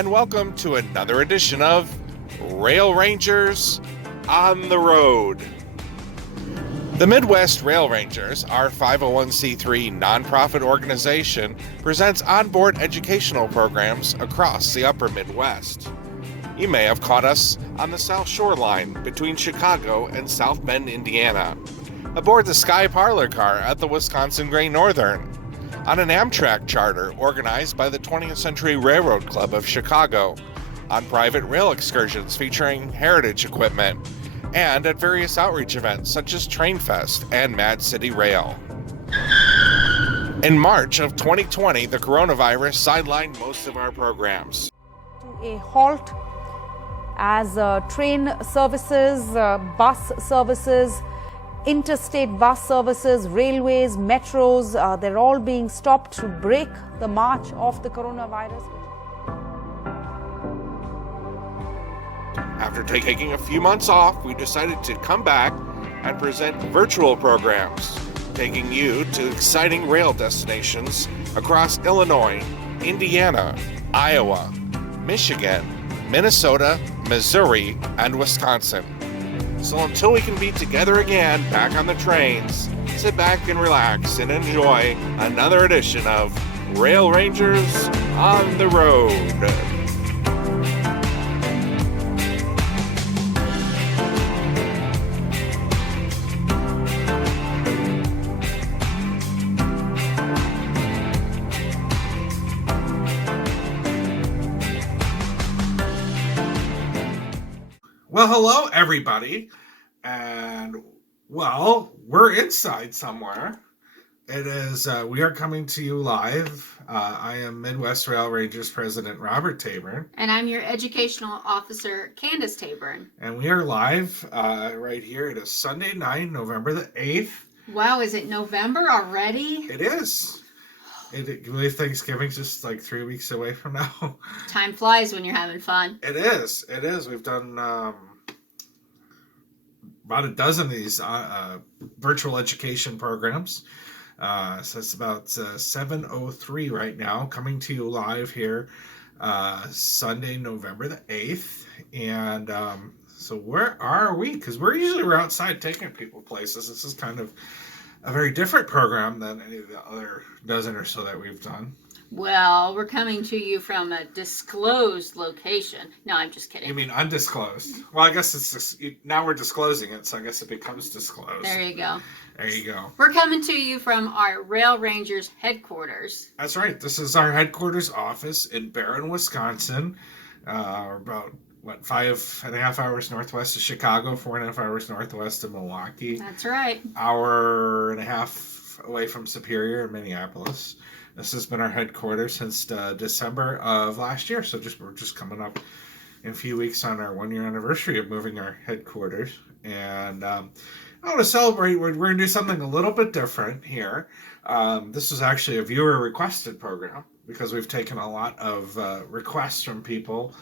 and welcome to another edition of Rail Rangers on the Road. The Midwest Rail Rangers, our 501c3 nonprofit organization, presents onboard educational programs across the upper Midwest. You may have caught us on the South Shore line between Chicago and South Bend, Indiana, aboard the Sky Parlor car at the Wisconsin Great Northern, on an Amtrak charter organized by the 20th Century Railroad Club of Chicago, on private rail excursions featuring heritage equipment, and at various outreach events such as Train Fest and Mad City Rail. In March of 2020, the coronavirus sidelined most of our programs. A halt as train services, bus services, interstate bus services, railways, metros, they're all being stopped to break the march of the coronavirus. After taking a few months off, we decided to come back and present virtual programs, taking you to exciting rail destinations across Illinois, Indiana, Iowa, Michigan, Minnesota, Missouri, and Wisconsin. So until we can be together again back on the trains, sit back and relax and enjoy another edition of Rail Rangers on the Road. Well, hello, everybody, and, well, we're inside somewhere. It is, we are coming to you live. I am Midwest Rail Rangers President Robert Taborn. And I'm your Educational Officer, Candace Taborn. And we are live right here. It is Sunday night, November the 8th. Wow, is it November already? It is. Can you believe Thanksgiving's just like 3 weeks away from now? Time flies when you're having fun. It is. It is. We've done about a dozen of these virtual education programs. So it's about 7:03 right now, coming to you live here Sunday, November the 8th. And so where are we? Because we're outside taking people places. This is kind of a very different program than any of the other dozen or so that we've done. Well, we're coming to you from a disclosed location. No, I'm just kidding. You mean undisclosed? Well, I guess it's just, now we're disclosing it, so I guess it becomes disclosed. There you go. There you go. We're coming to you from our Rail Rangers headquarters. That's right. This is our headquarters office in Barron, Wisconsin. About 5.5 hours northwest of Chicago, 4.5 hours northwest of Milwaukee. That's right. Hour and a half away from Superior in Minneapolis. This has been our headquarters since December of last year. So we're just coming up in a few weeks on our 1-year anniversary of moving our headquarters. And I want to celebrate. We're going to do something a little bit different here. This is actually a viewer requested program because we've taken a lot of requests from people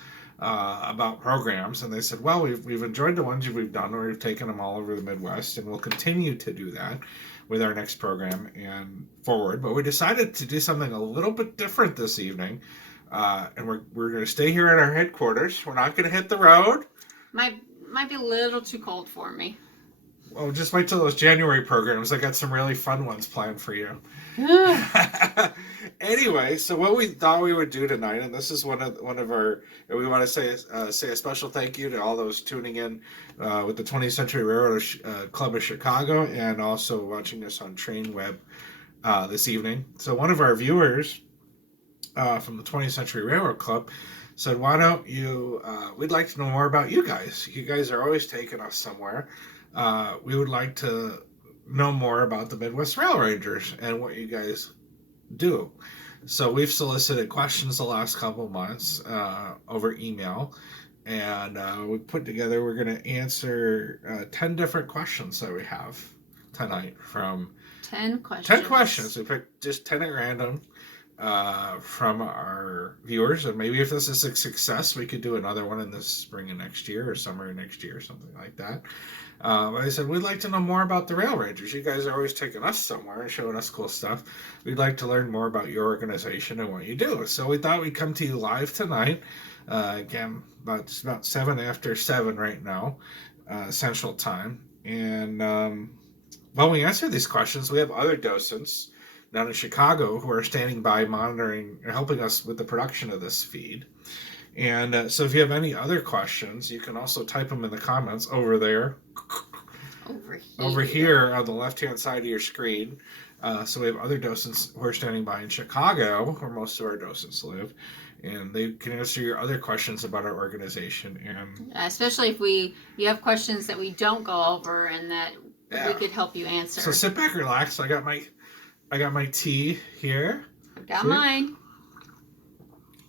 about programs, and they said, well, we've enjoyed the ones we've done, and we've taken them all over the Midwest, and we'll continue to do that with our next program and forward. But we decided to do something a little bit different this evening, and we're going to stay here at our headquarters. We're not going to hit the road. Might be a little too cold for me. Well, just wait till those January programs. I got some really fun ones planned for you. Anyway, so what we thought we would do tonight, and this is one of our, we want to say a special thank you to all those tuning in with the 20th Century Railroad Club of Chicago, and also watching us on Train Web this evening. So one of our viewers from the 20th Century Railroad Club said, why don't you, we'd like to know more about you guys. You guys are always taking us somewhere. We would like to know more about the Midwest Rail Rangers and what you guys do. So we've solicited questions the last couple of months over email, and we put together, we're going to answer 10 different questions that we have tonight from 10 questions. 10 questions. We picked just 10 at random from our viewers, and maybe if this is a success, we could do another one in the spring of next year or summer of next year or something like that. I said, we'd like to know more about the Rail Rangers. You guys are always taking us somewhere and showing us cool stuff. We'd like to learn more about your organization and what you do. So we thought we'd come to you live tonight. Again, it's about 7 after 7 right now, Central Time. And while we answer these questions, we have other docents down in Chicago who are standing by monitoring or helping us with the production of this feed. And so if you have any other questions, you can also type them in the comments over there. Over here on the left-hand side of your screen. So we have other docents who are standing by in Chicago, where most of our docents live. And they can answer your other questions about our organization. And especially if you have questions that we don't go over and that we could help you answer. So sit back, relax. I got my tea here. I've got mine.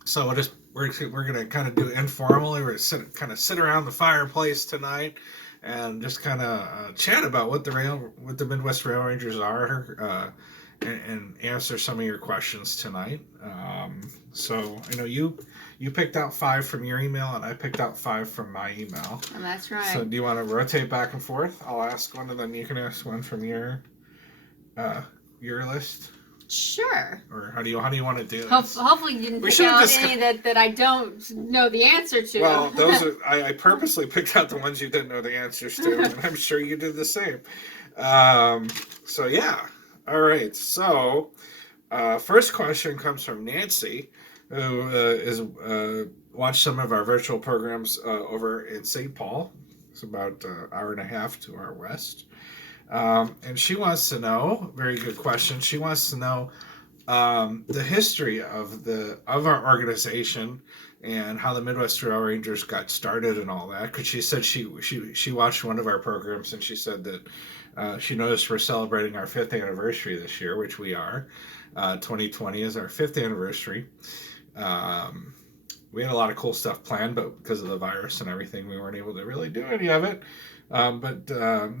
So we're gonna kind of do it informally. We're gonna sit around the fireplace tonight and just kind of chat about what the Midwest Rail Rangers are, and answer some of your questions tonight. So I know you picked out 5 from your email, and I picked out 5 from my email. And that's right. So do you want to rotate back and forth? I'll ask one, and then you can ask one from your list. Sure. Or how do you want to do this? Hopefully you didn't pick out any that I don't know the answer to. Well, those are I purposely picked out the ones you didn't know the answers to, and I'm sure you did the same. So yeah. All right. So first question comes from Nancy, who is watched some of our virtual programs over in St. Paul. It's about an hour and a half to our west. And she wants to know, very good question. She wants to know the history of our organization and how the Midwest Rail Rangers got started and all that. Because she said she watched one of our programs, and she said that she noticed we're celebrating our 5th anniversary this year, which we are. 2020 is our 5th anniversary. We had a lot of cool stuff planned, but because of the virus and everything, we weren't able to really do any of it. But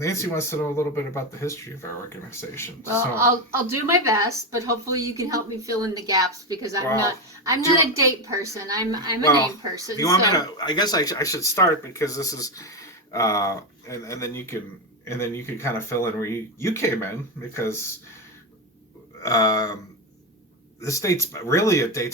Nancy wants to know a little bit about the history of our organization. Well, so, I'll do my best, but hopefully you can help me fill in the gaps, because I'm not a date person. I'm a name person. Do you want me to? I guess I should start, because this is, and then you can kind of fill in where you came in, because this dates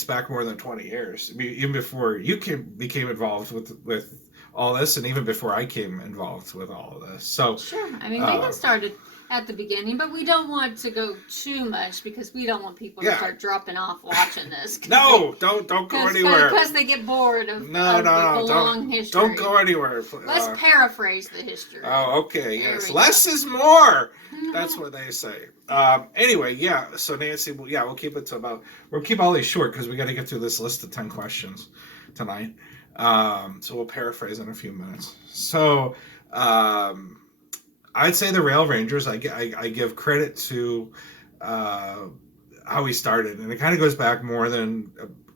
back more than 20 years. I mean, even before you became involved with all this, and even before I came involved with all of this. So sure. I mean, we got started at the beginning, but we don't want to go too much, because we don't want people to start dropping off watching this. No, don't go anywhere. Because they get bored of the long history. Don't go anywhere. Let's paraphrase the history. Oh, okay. Yes, less is more. That's what they say. Anyway, yeah. So Nancy, we'll keep it to we'll keep all these short, because we got to get through this list of 10 questions tonight. So we'll paraphrase in a few minutes. So I'd say the Rail Rangers, I give credit to how we started, and it kind of goes back more than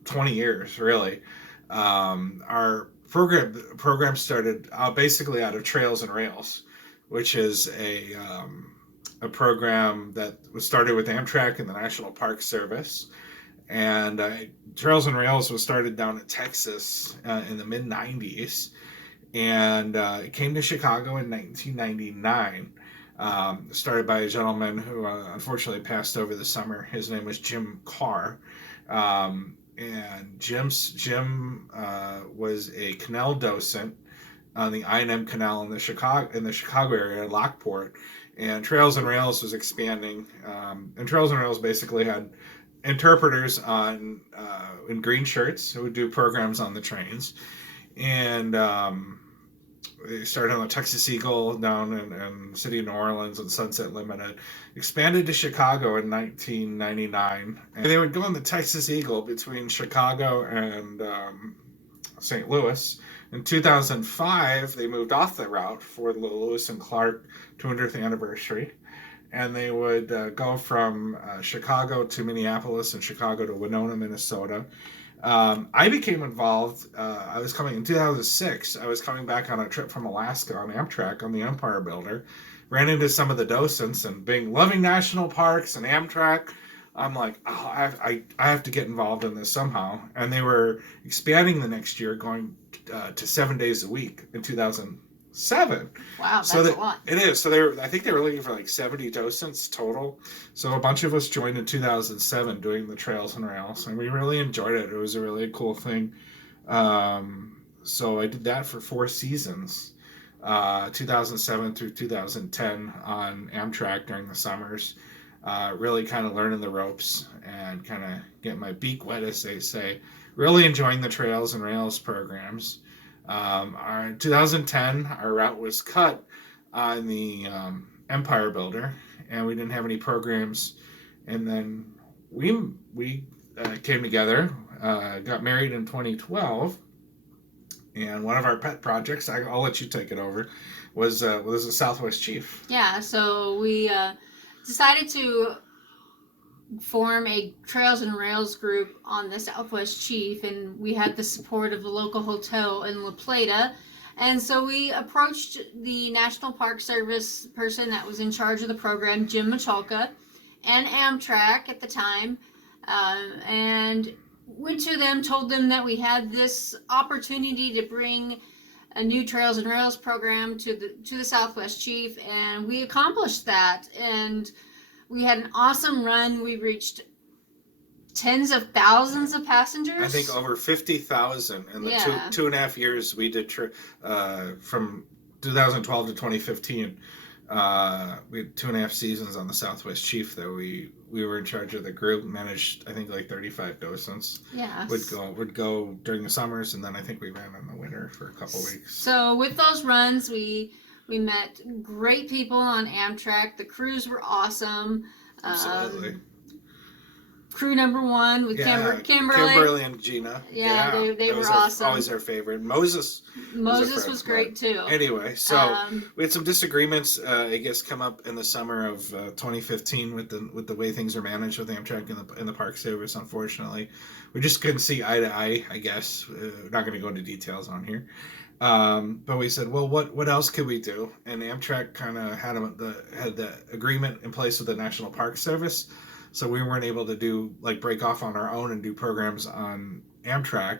20 years, really. Our program started basically out of Trails and Rails, which is a program that was started with Amtrak and the National Park Service. And Trails and Rails was started down in Texas in the mid-90s. And it came to Chicago in 1999. Started by a gentleman who unfortunately passed over the summer. His name was Jim Carr. And Jim was a canal docent on the I&M Canal in the Chicago area, Lockport. And Trails and Rails was expanding. And Trails and Rails basically had interpreters in green shirts who would do programs on the trains. And they started on the Texas Eagle down in the city of New Orleans and Sunset Limited, expanded to Chicago in 1999. And they would go on the Texas Eagle between Chicago and St. Louis. In 2005, they moved off the route for the Lewis and Clark 200th anniversary. And they would go from Chicago to Minneapolis and Chicago to Winona, Minnesota. I became involved. I was coming in 2006. I was coming back on a trip from Alaska on Amtrak on the Empire Builder. Ran into some of the docents, and being loving national parks and Amtrak, I'm like, oh, I have to get involved in this somehow. And they were expanding the next year, going to 7 days a week in 2007. Wow, that's So a lot. it is. So I think they were looking for like 70 docents total. So a bunch of us joined in 2007 doing the Trails and Rails, and we really enjoyed it. It was a really cool thing. So I did that for 4 seasons, 2007 through 2010 on Amtrak during the summers. Really kind of learning the ropes and kind of getting my beak wet, as they say. Really enjoying the Trails and Rails programs. In 2010, our route was cut on the Empire Builder, and we didn't have any programs. And then we came together, got married in 2012, and one of our pet projects, I'll let you take it over, was a Southwest Chief. Yeah, so we decided to form a Trails and Rails group on the Southwest Chief, and we had the support of the local hotel in La Plata. And so we approached the National Park Service person that was in charge of the program, Jim Michalka, and Amtrak at the time, and went to them, told them that we had this opportunity to bring a new Trails and Rails program to the Southwest Chief, and we accomplished that. And we had an awesome run. We reached tens of thousands of passengers. I think over 50,000 in the two and a half years we did from 2012 to 2015. We had 2.5 seasons on the Southwest Chief that we were in charge of the group, managed I think like 35 docents. Yeah. Would go during the summers, and then I think we ran in the winter for a couple weeks. So with those runs, we met great people on Amtrak. The crews were awesome. Absolutely. Crew number 1 with Kimberly and Gina. Yeah, they were awesome. Always our favorite. Moses was great too. Anyway, so we had some disagreements, I guess, come up in the summer of 2015 with the way things are managed with Amtrak in the Park Service. Unfortunately, we just couldn't see eye to eye. I guess not going to go into details on here. But we said, well, what else could we do? And Amtrak kind of had the agreement in place with the National Park Service, so we weren't able to break off on our own and do programs on Amtrak.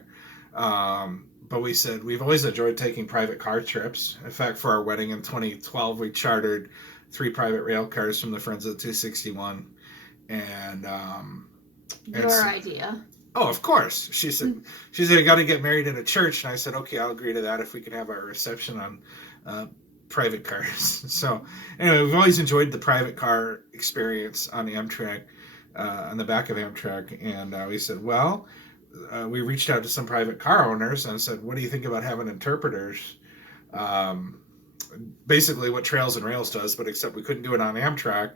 But we said we've always enjoyed taking private car trips. In fact, for our wedding in 2012, we chartered 3 private rail cars from the Friends of the 261, and your idea. Oh, of course. She said, I got to get married in a church. And I said, okay, I'll agree to that if we can have our reception on private cars. So anyway, we've always enjoyed the private car experience on Amtrak, on the back of Amtrak. And we said, well, we reached out to some private car owners and said, what do you think about having interpreters? Basically what Trails and Rails does, but except we couldn't do it on Amtrak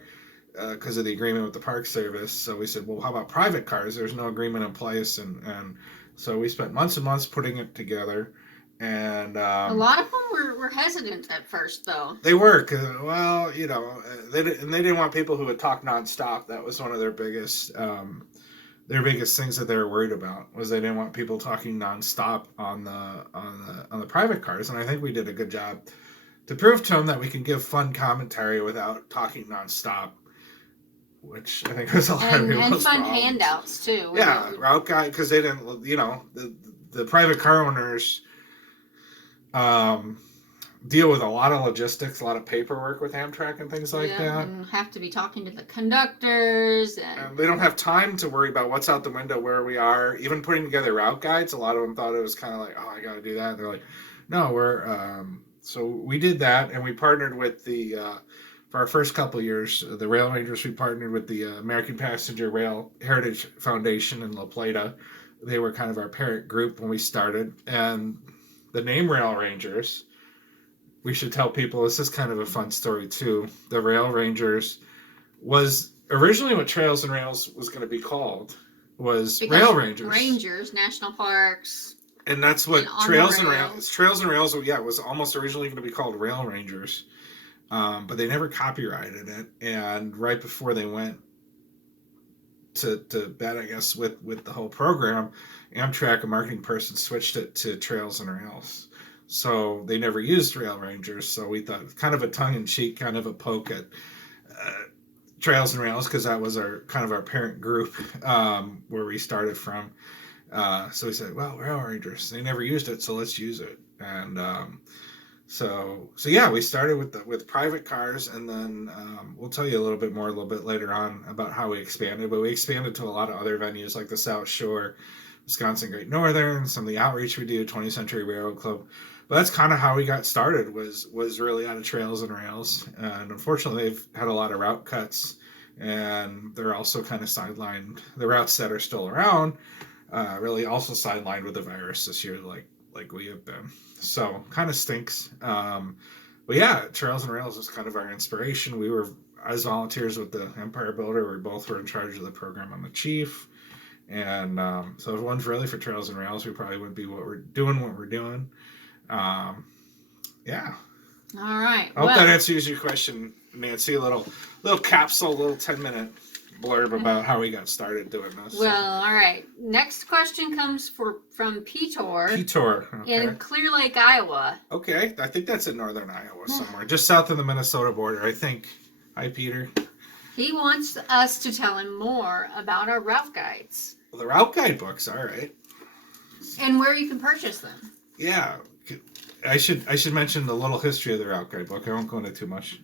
because of the agreement with the Park Service. So we said, well, how about private cars? There's no agreement in place. And so we spent months and months putting it together. And a lot of them were hesitant at first, though. They were, because, well, you know, they didn't want people who would talk nonstop. That was one of their biggest things that they were worried about, was they didn't want people talking nonstop on the private cars. And I think we did a good job to prove to them that we can give fun commentary without talking nonstop, which I think was a lot of people's and fun problems. Handouts too. Yeah, route guide, because they didn't, you know, the private car owners deal with a lot of logistics, a lot of paperwork with Amtrak and things like that. And have to be talking to the conductors, and they don't have time to worry about what's out the window, where we are, even putting together route guides. A lot of them thought it was kind of like, oh, I got to do that. And they're like, no, we're so we did that, and we partnered with for our first couple of years, the Rail Rangers. We partnered with the American Passenger Rail Heritage Foundation in La Plata. They were kind of our parent group when we started, and the name Rail Rangers, we should tell people, this is kind of a fun story too. The Rail Rangers was originally what Trails and Rails was going to be called, was because Rail Rangers. Rangers, national parks. And that's what Trails and Rails, yeah, was almost originally going to be called Rail Rangers. But they never copyrighted it. And right before they went to bed, I guess, with the whole program, Amtrak, a marketing person, switched it to Trails and Rails. So they never used Rail Rangers. So we thought, kind of a tongue-in-cheek, kind of a poke at Trails and Rails because that was our kind of our parent group where we started from. So we said, well, Rail Rangers, they never used it, so let's use it. And so yeah, we started with private cars, and then we'll tell you a little bit later on about how we expanded. But we expanded to a lot of other venues like the South Shore, Wisconsin Great Northern, some of the outreach we do, 20th Century Railroad Club. But that's kind of how we got started. Was really out of Trails and Rails, and unfortunately, they've had a lot of route cuts, and they're also kind of sidelined. The routes that are still around, really also sidelined with the virus this year, like we have been. So kind of stinks. But yeah, Trails and Rails was kind of our inspiration. We were, as volunteers with the Empire Builder, we both were in charge of the program. I'm the chief. And so if it wasn't really for Trails and Rails, we probably wouldn't be what we're doing. Yeah. All right. I hope that answers your question, Nancy. A little capsule, a little 10-minute blurb about how we got started doing this. Well, all right. Next question comes from Petor. Okay. In Clear Lake, Iowa. Okay, I think that's in northern Iowa somewhere, just south of the Minnesota border, I think. Hi, Peter. He wants us to tell him more about our route guides. Well, the route guide books, all right. And where you can purchase them. Yeah, I should mention the little history of the route guide book. I won't go into too much.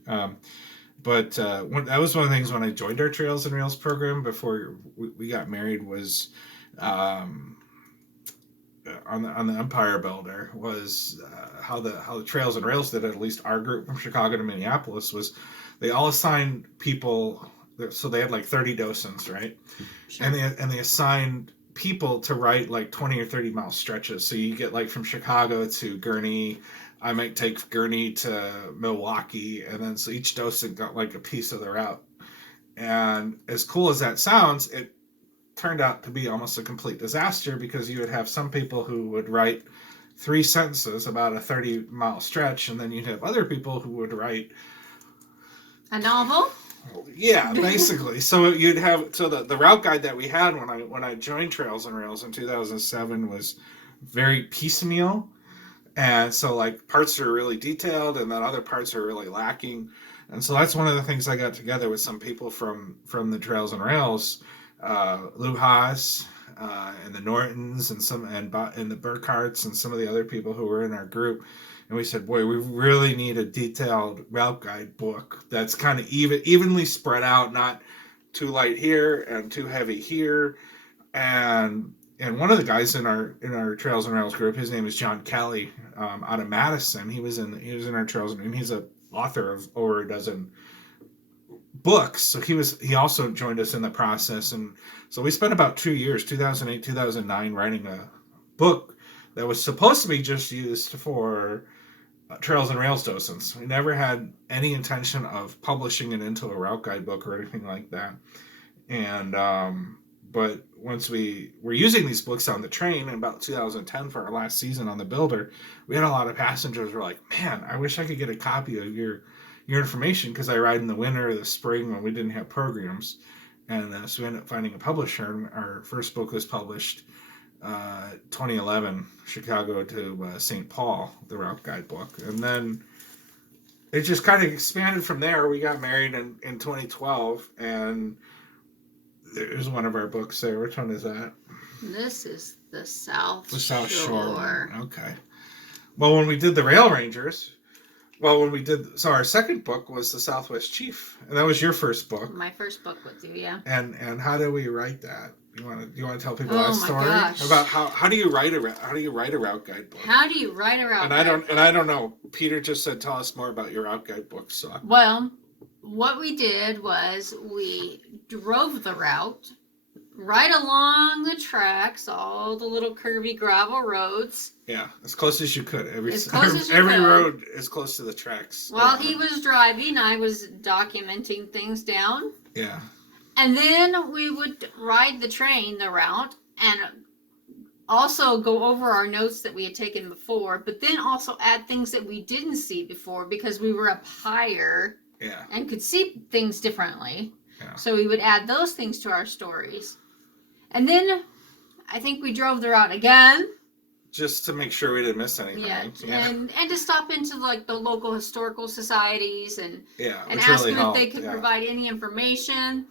But that was one of the things when I joined our Trails and Rails program before we got married was on the Empire Builder was how the Trails and Rails did it, at least our group from Chicago to Minneapolis, was they all assigned people, so they had like 30 docents, right? Sure. And they assigned people to write like 20 or 30 mile stretches. So you get like from Chicago to Gurnee. I might take Gurnee to Milwaukee, and then so each docent got like a piece of the route. And as cool as that sounds, it turned out to be almost a complete disaster because you would have some people who would write 3 sentences about a 30-mile stretch, and then you'd have other people who would write a novel. Yeah, basically. So you'd have the route guide that we had when I joined Trails and Rails in 2007 was very piecemeal. And so like parts are really detailed and then other parts are really lacking. And so that's one of the things I got together with some people from the Trails and Rails, Lou Haas, and the Nortons and the Burkharts and some of the other people who were in our group. And we said, boy, we really need a detailed route guide book that's kind of evenly spread out, not too light here and too heavy here. And one of the guys in our Trails and Rails group, his name is John Kelly, out of Madison. He was in our Trails, and he's an author of over a dozen books. So he also joined us in the process, and so we spent about 2 years, 2008, 2009, writing a book that was supposed to be just used for Trails and Rails docents. We never had any intention of publishing it into a route guide book or anything like that. And but once we were using these books on the train in about 2010 for our last season on the Builder, we had a lot of passengers who were like, man, I wish I could get a copy of your information because I ride in the winter or the spring when we didn't have programs. And so we ended up finding a publisher, and our first book was published 2011, Chicago to St. Paul, the route guide book. And then it just kind of expanded from there. We got married in 2012, and there's one of our books there. Which one is that? This is the South Shore. The South Shore. Okay. Well, when we did the Rail Rangers, so our second book was the Southwest Chief, and that was your first book. My first book with you, yeah. And how did we write that? You want to tell people that story gosh. About how do you write a route guide book? How do you write a route guide book? And I don't know. Peter just said tell us more about your route guide book. So well, what we did was we drove the route right along the tracks, all the little curvy gravel roads. Yeah, as close as you could. Every could. road is close to the tracks. While he was driving, I was documenting things down. Yeah. And then we would ride the route, and also go over our notes that we had taken before, but then also add things that we didn't see before because we were up higher and could see things differently. Yeah. So we would add those things to our stories. And then I think we drove the route again just to make sure we didn't miss anything. Yeah. And to stop into like the local historical societies and which ask really them helped. if they could provide any information.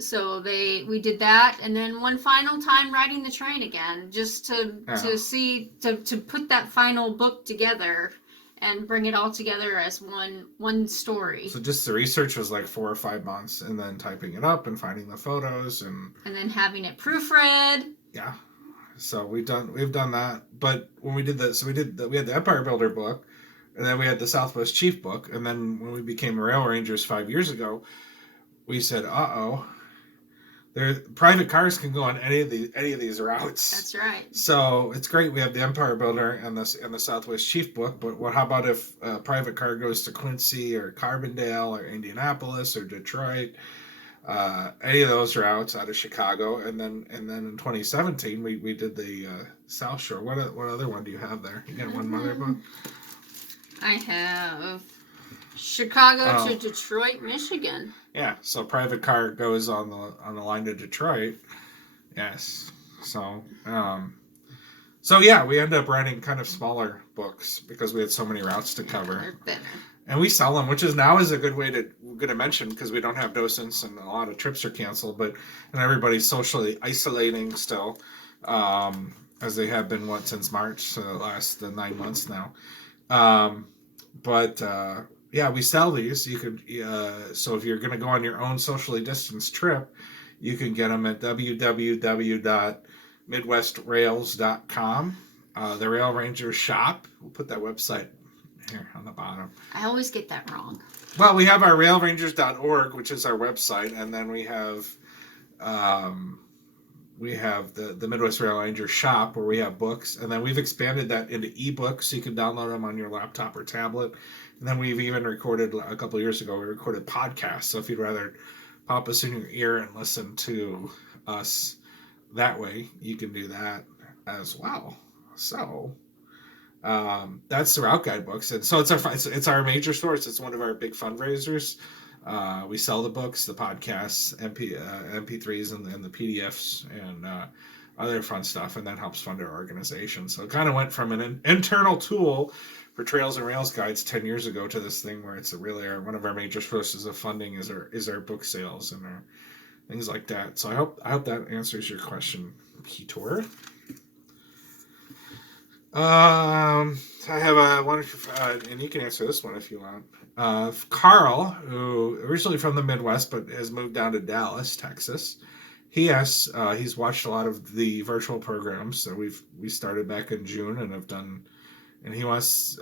So we did that, and then one final time riding the train again, just to see to put that final book together and bring it all together as one story. So just the research was like 4 or 5 months, and then typing it up and finding the photos and then having it proofread. Yeah. So we've done that. But when we did that, we had the Empire Builder book, and then we had the Southwest Chief book, and then when we became Rail Rangers 5 years ago, we said, private cars can go on any of these routes. That's right. So it's great. We have the Empire Builder and the Southwest Chief book, but how about if a private car goes to Quincy or Carbondale or Indianapolis or Detroit, any of those routes out of Chicago, and then in 2017 we did the South Shore. What other one do you have there? You got one other book? I have Chicago to Detroit, Michigan. Yeah, so private car goes on the line to Detroit. Yes. So yeah, we ended up writing kind of smaller books because we had so many routes to cover. And we sell them, which is a good way to mention, because we don't have docents and a lot of trips are canceled, and everybody's socially isolating still, as they have been since March, so the last 9 months now. Yeah, we sell these. You could, so if you're going to go on your own socially distanced trip, you can get them at www.midwestrails.com. The Rail Ranger shop. We'll put that website here on the bottom. I always get that wrong. Well, we have our railrangers.org, which is our website, and then we have the Midwest Rail Ranger shop, where we have books, and then we've expanded that into ebooks, so you can download them on your laptop or tablet. And then we've even recorded, a couple of years ago, we recorded podcasts. So if you'd rather pop us in your ear and listen to us that way, you can do that as well. So that's the Route Guide books. And so it's our major source. It's one of our big fundraisers. We sell the books, the podcasts, MP3s, and the PDFs, and other fun stuff, and that helps fund our organization. So it kind of went from an internal tool for Trails and Rails guides 10 years ago to this thing where it's really one of our major sources of funding is our book sales and our things like that. So I hope that answers your question, Peter. I have one, and you can answer this one if you want. Carl, who originally from the Midwest but has moved down to Dallas, Texas. He's watched a lot of the virtual programs that we started back in June and have done. And he wants,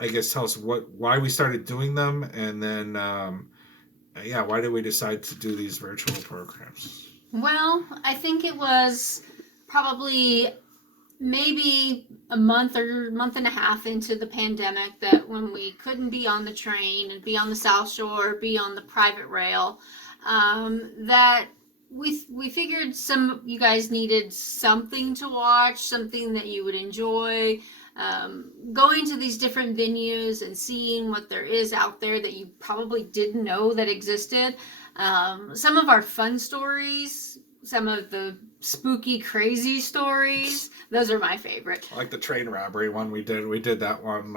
I guess, tell us why we started doing them, and then, why did we decide to do these virtual programs? Well, I think it was probably maybe a month or month and a half into the pandemic that when we couldn't be on the train and be on the South Shore, be on the private rail, that we figured you guys needed something to watch, something that you would enjoy. Going to these different venues and seeing what there is out there that you probably didn't know that existed. Some of our fun stories, some of the spooky, crazy stories, those are my favorite. Like the train robbery one we did that one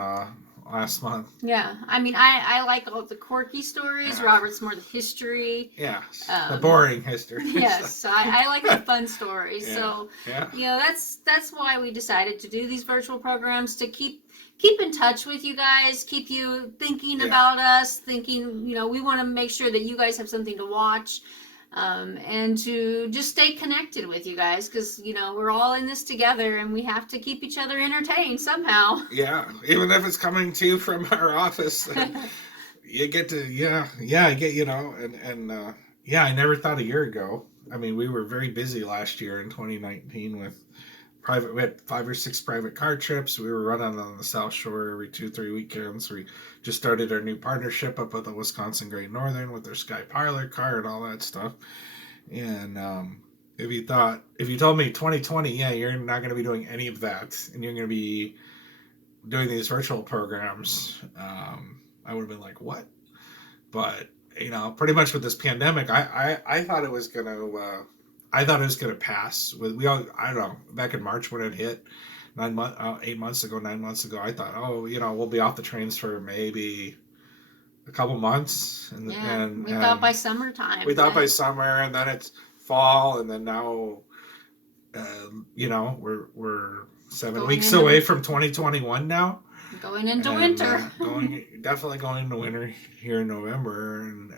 last month. Yeah, I mean, I like all the quirky stories. Yeah. Robert's more the history. Yeah, the boring history. Yes, so I like the fun stories. Yeah. So, yeah. That's why we decided to do these virtual programs, to keep in touch with you guys, keep you thinking about us, thinking, we want to make sure that you guys have something to watch. And to just stay connected with you guys, because we're all in this together and we have to keep each other entertained somehow. Yeah, even if it's coming to you from our office, you get to I get I never thought a year ago. I mean, we were very busy last year in 2019 with we had 5 or 6 private car trips. We were running on the South Shore every 2-3 weekends. We just started our new partnership up with the Wisconsin Great Northern with their Sky Parlor car and all that stuff. And if you told me 2020, you're not going to be doing any of that, and you're going to be doing these virtual programs, I would have been like, what? But pretty much with this pandemic, I thought it was going to I thought it was going to pass. I don't know, back in March when it hit, 8 months ago, 9 months ago, I thought, we'll be off the trains for maybe a couple months, and we thought by summertime. We thought by summer, and then it's fall, and then now, we're 7 weeks away from 2021 now. Going into winter. Definitely going into winter here in November, and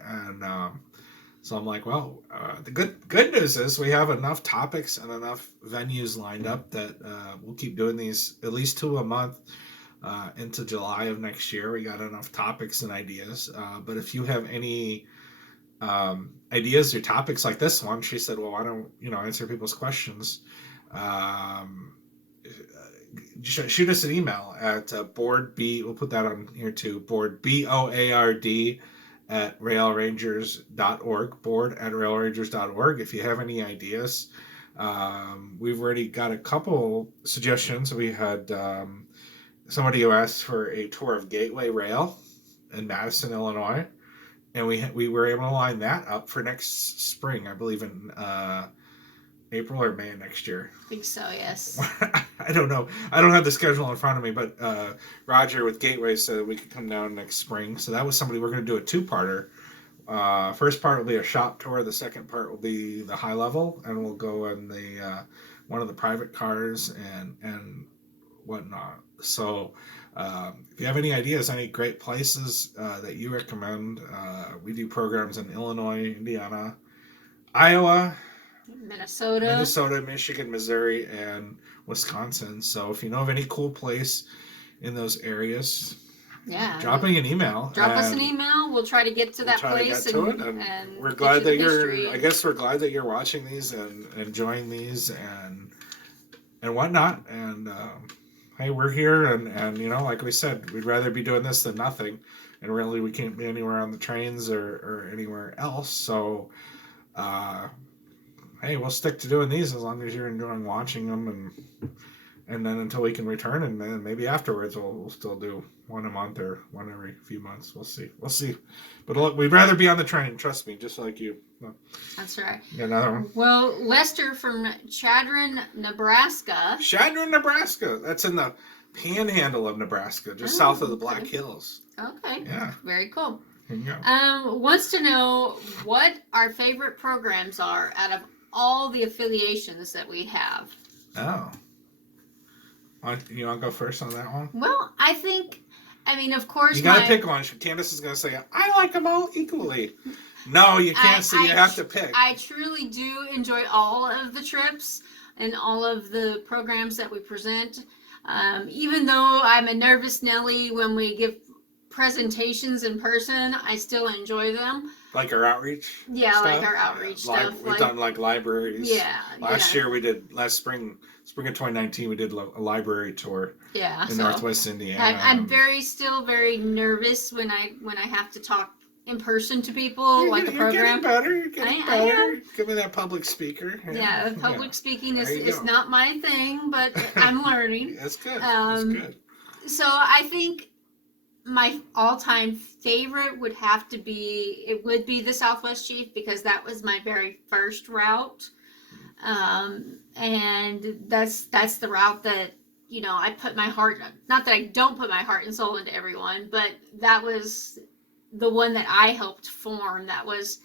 so I'm like, well, the good news is we have enough topics and enough venues lined up that we'll keep doing these at least 2 a month into July of next year. We got enough topics and ideas. But if you have any ideas or topics like this one, she said, well, why don't answer people's questions? Shoot us an email at board B. We'll put that on here too. Board BOARD at railrangers.org. Board at railrangers.org. If you have any ideas, we've already got a couple suggestions. We had somebody who asked for a tour of Gateway Rail in Madison, Illinois, and we were able to line that up for next spring, I believe in April or May of next year. I think so, yes. I don't know. I don't have the schedule in front of me, but Roger with Gateway said we could come down next spring. So that was somebody we're going to do a 2-parter. First part will be a shop tour. The second part will be the high level, and we'll go in the one of the private cars and whatnot. So if you have any ideas, any great places that you recommend, we do programs in Illinois, Indiana, Iowa, Minnesota, Michigan, Missouri, and Wisconsin. So if you know of any cool place in those areas, drop me an email. Drop us an email. We'll try to get to that place. And we're glad that I guess we're glad that you're watching these and enjoying these and whatnot. And hey, we're here, and like we said, we'd rather be doing this than nothing. And really, we can't be anywhere on the trains or anywhere else. So. Hey, we'll stick to doing these as long as you're enjoying watching them, and then until we can return, and then maybe afterwards we'll still do one a month or one every few months. We'll see. But look, we'd rather be on the train, trust me, just like you. That's right. Another one. Well, Lester from Chadron, Nebraska. That's in the panhandle of Nebraska, just south of the Black Hills. Okay. Yeah. Very cool. Yeah. Wants to know what our favorite programs are out of all the affiliations that we have. Oh. You want to go first on that one? Well, of course... You got to pick one. Candace is going to say, I like them all equally. No, you can't say. You have to pick. I truly do enjoy all of the trips and all of the programs that we present. Even though I'm a nervous Nelly when we give presentations in person, I still enjoy them. Like our outreach? Yeah, stuff? Like our outreach stuff. We've done like libraries. Yeah. Last spring of 2019, we did a library tour. Yeah. In Northwest Indiana. I'm still very nervous when I have to talk in person to people, like a program. You're getting better. Give me that public speaker. Yeah, public speaking is not my thing, but I'm learning. That's good. That's good. So I think my all-time favorite would be the Southwest Chief, because that was my very first route, and that's the route that I put my heart. Not that I don't put my heart and soul into everyone, but that was the one that I helped form. That was,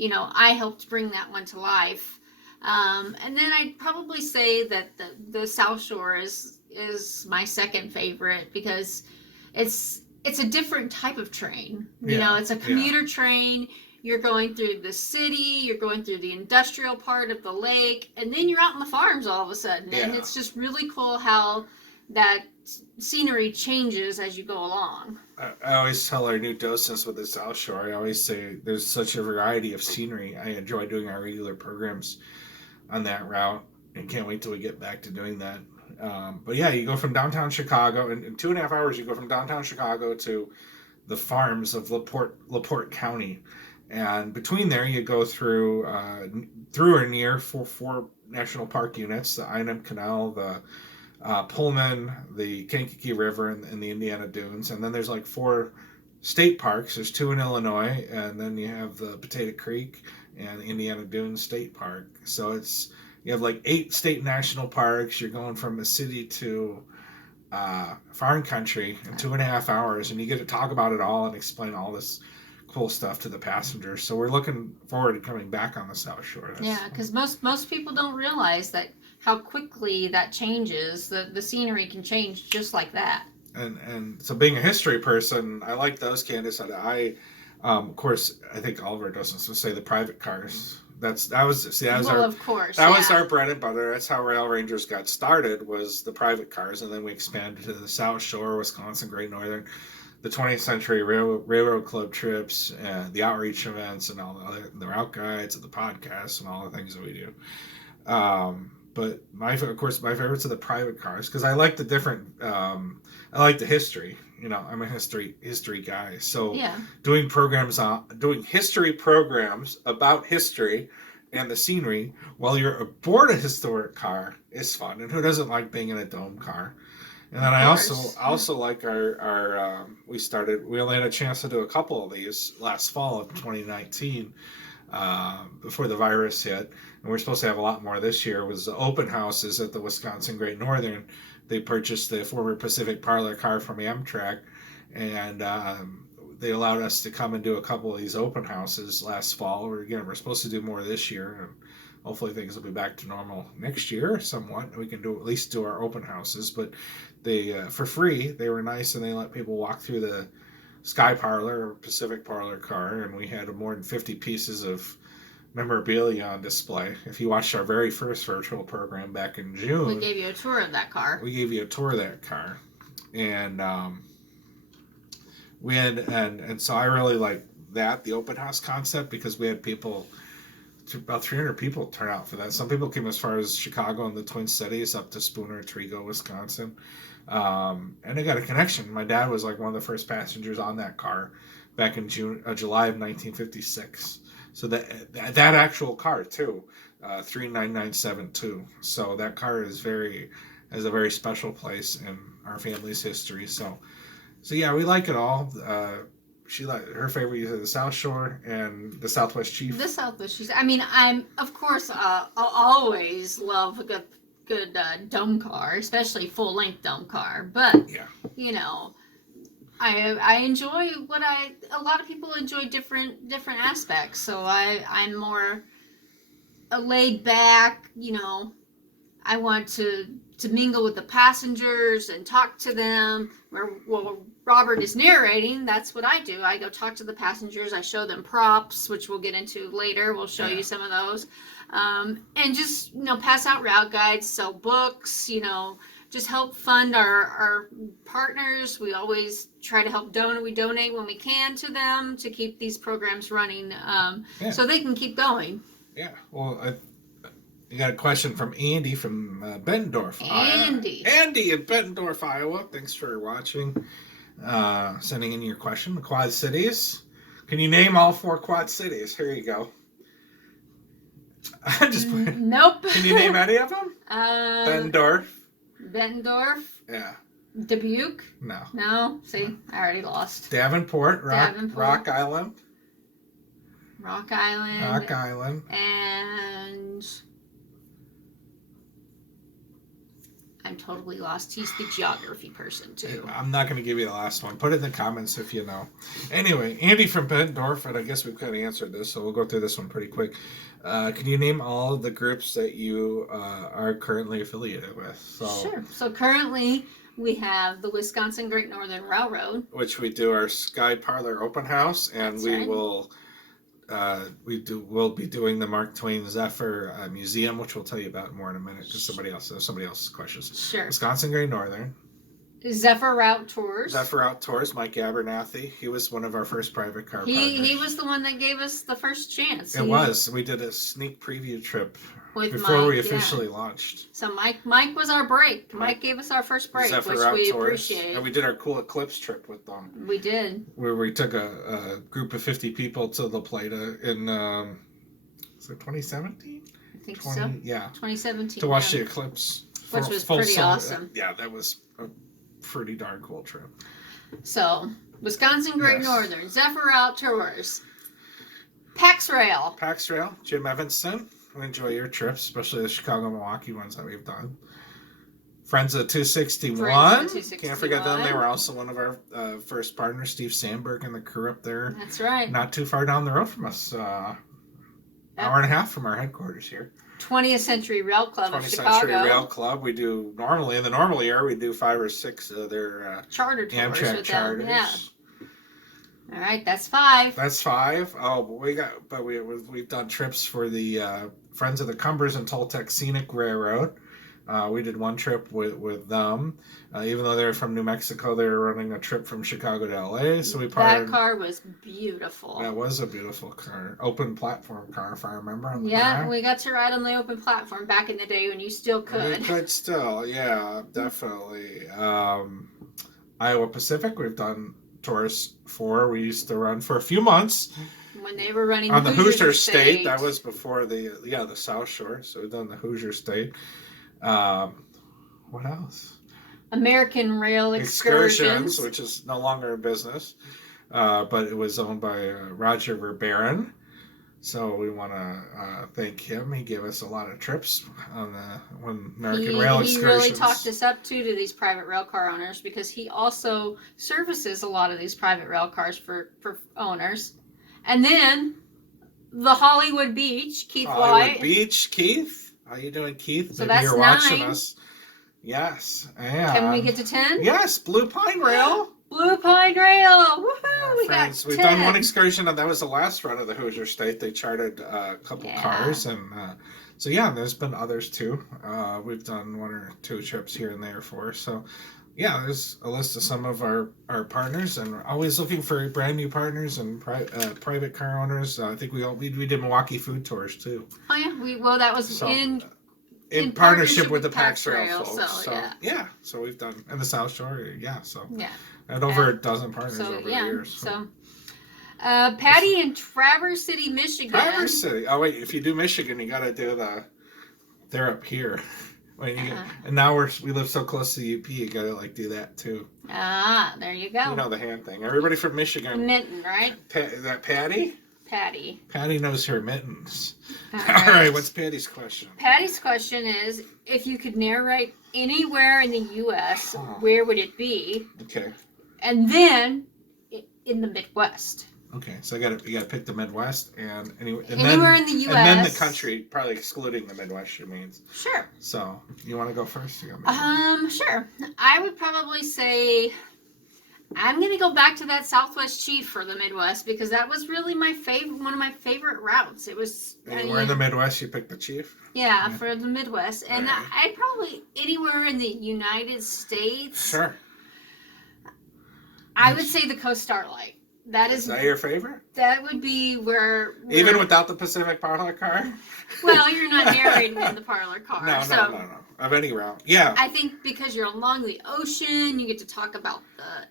I helped bring that one to life. And then I'd probably say that the South Shore is my second favorite, because it's a different type of train. It's a commuter train. You're going through the city, you're going through the industrial part of the lake, and then you're out in the farms all of a sudden. And it's just really cool how that scenery changes as you go along. I always tell our new docents with the South Shore, I always say there's such a variety of scenery. I enjoy doing our regular programs on that route, and can't wait till we get back to doing that. But yeah, you go from downtown Chicago, and in 2.5 hours you go from downtown Chicago to the farms of LaPorte County, and between there you go through or near four national park units: the Inam Canal, the Pullman, the Kankakee River, and the Indiana Dunes. And then there's like 4 state parks. There's 2 in Illinois, and then you have the Potato Creek and Indiana Dunes State Park. So you have like 8 state national parks. You're going from a city to foreign country in 2.5 hours, and you get to talk about it all and explain all this cool stuff to the passengers. So we're looking forward to coming back on the South Shore. Because most people don't realize that how quickly that changes. The scenery can change just like that. And so being a history person, I like those, Candace. Of course, I think Oliver doesn't say the private cars. That was our bread and butter. That's how Rail Rangers got started, was the private cars, and then we expanded to the South Shore, Wisconsin, Great Northern, the 20th Century Railroad Club trips, and the outreach events, and all the route guides, and the podcasts, and all the things that we do. But my favorites are the private cars, because I like the different. I like the history. I'm a history guy. So doing history programs about history and the scenery while you're aboard a historic car is fun. And who doesn't like being in a dome car? And then I also like our we only had a chance to do a couple of these last fall of 2019 before the virus hit. And we're supposed to have a lot more this year. Was the open houses at the Wisconsin Great Northern. They purchased the former Pacific Parlor car from Amtrak, and they allowed us to come and do a couple of these open houses last fall. We're supposed to do more this year, and hopefully things will be back to normal next year somewhat. We can at least do our open houses, but they for free. They were nice, and they let people walk through the Sky Parlor or Pacific Parlor car, and we had more than 50 pieces of memorabilia on display. If you watched our very first virtual program back in June, we gave you a tour of that car. And we had and so I really like the open house concept, because we had about 300 people turn out for that. Some people came as far as Chicago and the Twin Cities up to Spooner, Trigo, Wisconsin, and they got a connection. My dad was like one of the first passengers on that car back in July of 1956. So that actual car too, 39972. So that car has a very special place in our family's history. So yeah, we like it all. Her favorite is the South Shore and the Southwest Chief. The Southwest Chief. I mean, I'll always love a good dome car, especially full length dome car. But I enjoy a lot of people enjoy different aspects. So I'm more laid back, I want to mingle with the passengers and talk to them. Well, Robert is narrating. That's what I do. I go talk to the passengers. I show them props, which we'll get into later. We'll show you some of those. And just, pass out route guides, sell books, just help fund our partners. We always try to help donate. We donate when we can to them to keep these programs running, so they can keep going. Yeah. Well, you got a question from Andy from Bettendorf. Andy in Bettendorf, Iowa. Thanks for watching. Sending in your question. The Quad Cities. Can you name all 4 Quad Cities? Here you go. Nope. Can you name any of them? Bettendorf. Yeah. Dubuque? No. No? See, I already lost. Davenport. Rock Island. And I'm totally lost. He's the geography person, too. I'm not going to give you the last one. Put it in the comments if you know. Anyway, Andy from Bettendorf, and I guess we could have answered this, so we'll go through this one pretty quick. Can you name all of the groups that you are currently affiliated with? Sure. So currently we have the Wisconsin Great Northern Railroad, which we do our Sky Parlor open house, and we'll be doing the Mark Twain Zephyr museum, which we'll tell you about more in a minute, because somebody else's questions. Sure. Wisconsin Great Northern. Zephyr Route Tours. Mike Abernathy. He was one of our first private car partners. He was the one that gave us the first chance. We did a sneak preview trip with before Mike, we officially launched. So Mike was our break. Mike gave us our first break, Zephyr which Route we Tours. appreciate. And we did our cool eclipse trip with them. We did. Where we took a group of 50 people to La Plata in 2017? I think so. Yeah. 2017. To watch the eclipse. Which was pretty awesome. Yeah, that was a pretty darn cool trip. So, Wisconsin Great Yes. Northern, Zephyr Outdoors, PAX Rail. PAX Rail, Jim Evanston. We enjoy your trips, especially the Chicago-Milwaukee ones that we've done. Friends of 261. Friends of 261. Can't forget them. They were also one of our first partners, Steve Sandberg and the crew up there. That's right. Not too far down the road from us. Hour and a half from our headquarters here. 20th Century Rail Club of 20th Chicago. Century Rail Club. We do normally, in the normal year, we do 5 or 6 of their charter tours Amtrak with charters. them. Yeah. All right, that's 5. That's 5. Oh, but we've done trips for the Friends of the Cumbers and Toltec Scenic Railroad. We did one trip with them. Even though they're from New Mexico, they were running a trip from Chicago to LA. So we That car was beautiful. That was a beautiful car. Open platform car, if I remember. Yeah, we got to ride on the open platform back in the day when you still could. We could still, yeah, definitely. Iowa Pacific, we've done tours for. We used to run for a few months. When they were running on the Hoosier State. State. That was before the South Shore. So we've done the Hoosier State. What else? American Rail Excursions, which is no longer in business, but it was owned by Roger Verbaran. So we want to thank him. He gave us a lot of trips on the American Rail Excursions. He really talked us up to these private rail car owners because he also services a lot of these private rail cars for owners. And then the Hollywood Beach, Keith White. Beach, Keith. How you doing, Keith? So Maybe that's you're 9. watching us. Yes. And Can we get to 10? yes, Blue Pine Rail. Blue Pine Rail. Woohoo! We got 10. We've done one excursion, and that was the last run of the Hoosier State. They chartered a couple cars, and so there's been others too. We've done 1 or 2 trips here and there for. So there's a list of some of our partners, and we're always looking for brand new partners and private car owners. I think we did Milwaukee food tours too. Oh yeah, that was in partnership with the PAX Rail folks. So so we've done in the South Shore. And over a dozen partners over the years. So Patty in Traverse City, Michigan. Traverse City. Oh wait, if you do Michigan, you got to do they're up here. And now we live so close to the UP, you got to do that too. Ah, there you go. You know the hand thing. Everybody from Michigan. Mitten, right? Is that Patty? Patty knows her mittens. All right, what's Patty's question? Patty's question is, if you could narrate anywhere in the U.S., where would it be? Okay. And then in the Midwest. Okay, so you got to pick the Midwest and anywhere in the U.S. and then the country, probably excluding the Midwest. She means. Sure. So you want to go first? Sure. I would probably say I'm going to go back to that Southwest Chief for the Midwest because that was really one of my favorite routes. It was anywhere in the Midwest. You pick the Chief. Yeah, for the Midwest, and I'd probably anywhere in the United States. Sure. I would say the Coast Starlight. Is that your favorite? That would be where even without the Pacific parlor car? Well, you're not narrating in the parlor car. No. Of any route. Yeah. I think because you're along the ocean, you get to talk about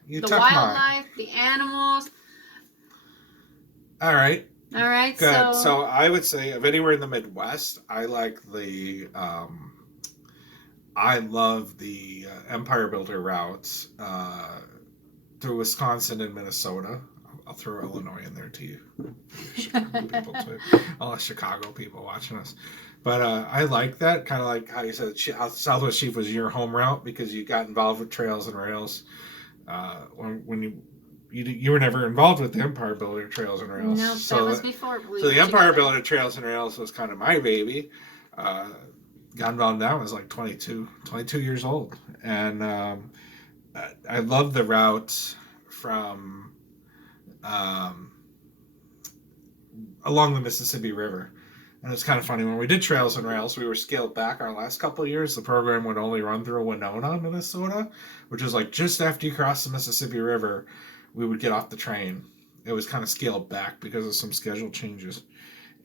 the wildlife, the animals. All right. Good. So I would say of anywhere in the Midwest, I like I love the Empire Builder routes through Wisconsin and Minnesota. I'll throw Illinois in there to you. Chicago people too. All the Chicago people watching us. But I like that, kind of like how you said Southwest Chief was your home route because you got involved with trails and rails. When you were never involved with the Empire Builder Trails and Rails. No, that was before. So the Empire Builder Trails and Rails was kind of my baby. Got involved now. I was like 22 years old, and I love the route from along the Mississippi River. And it's kind of funny, when we did Trails and Rails, we were scaled back our last couple of years. The program would only run through Winona, Minnesota, which was just after you cross the Mississippi River, we would get off the train. It was kind of scaled back because of some schedule changes.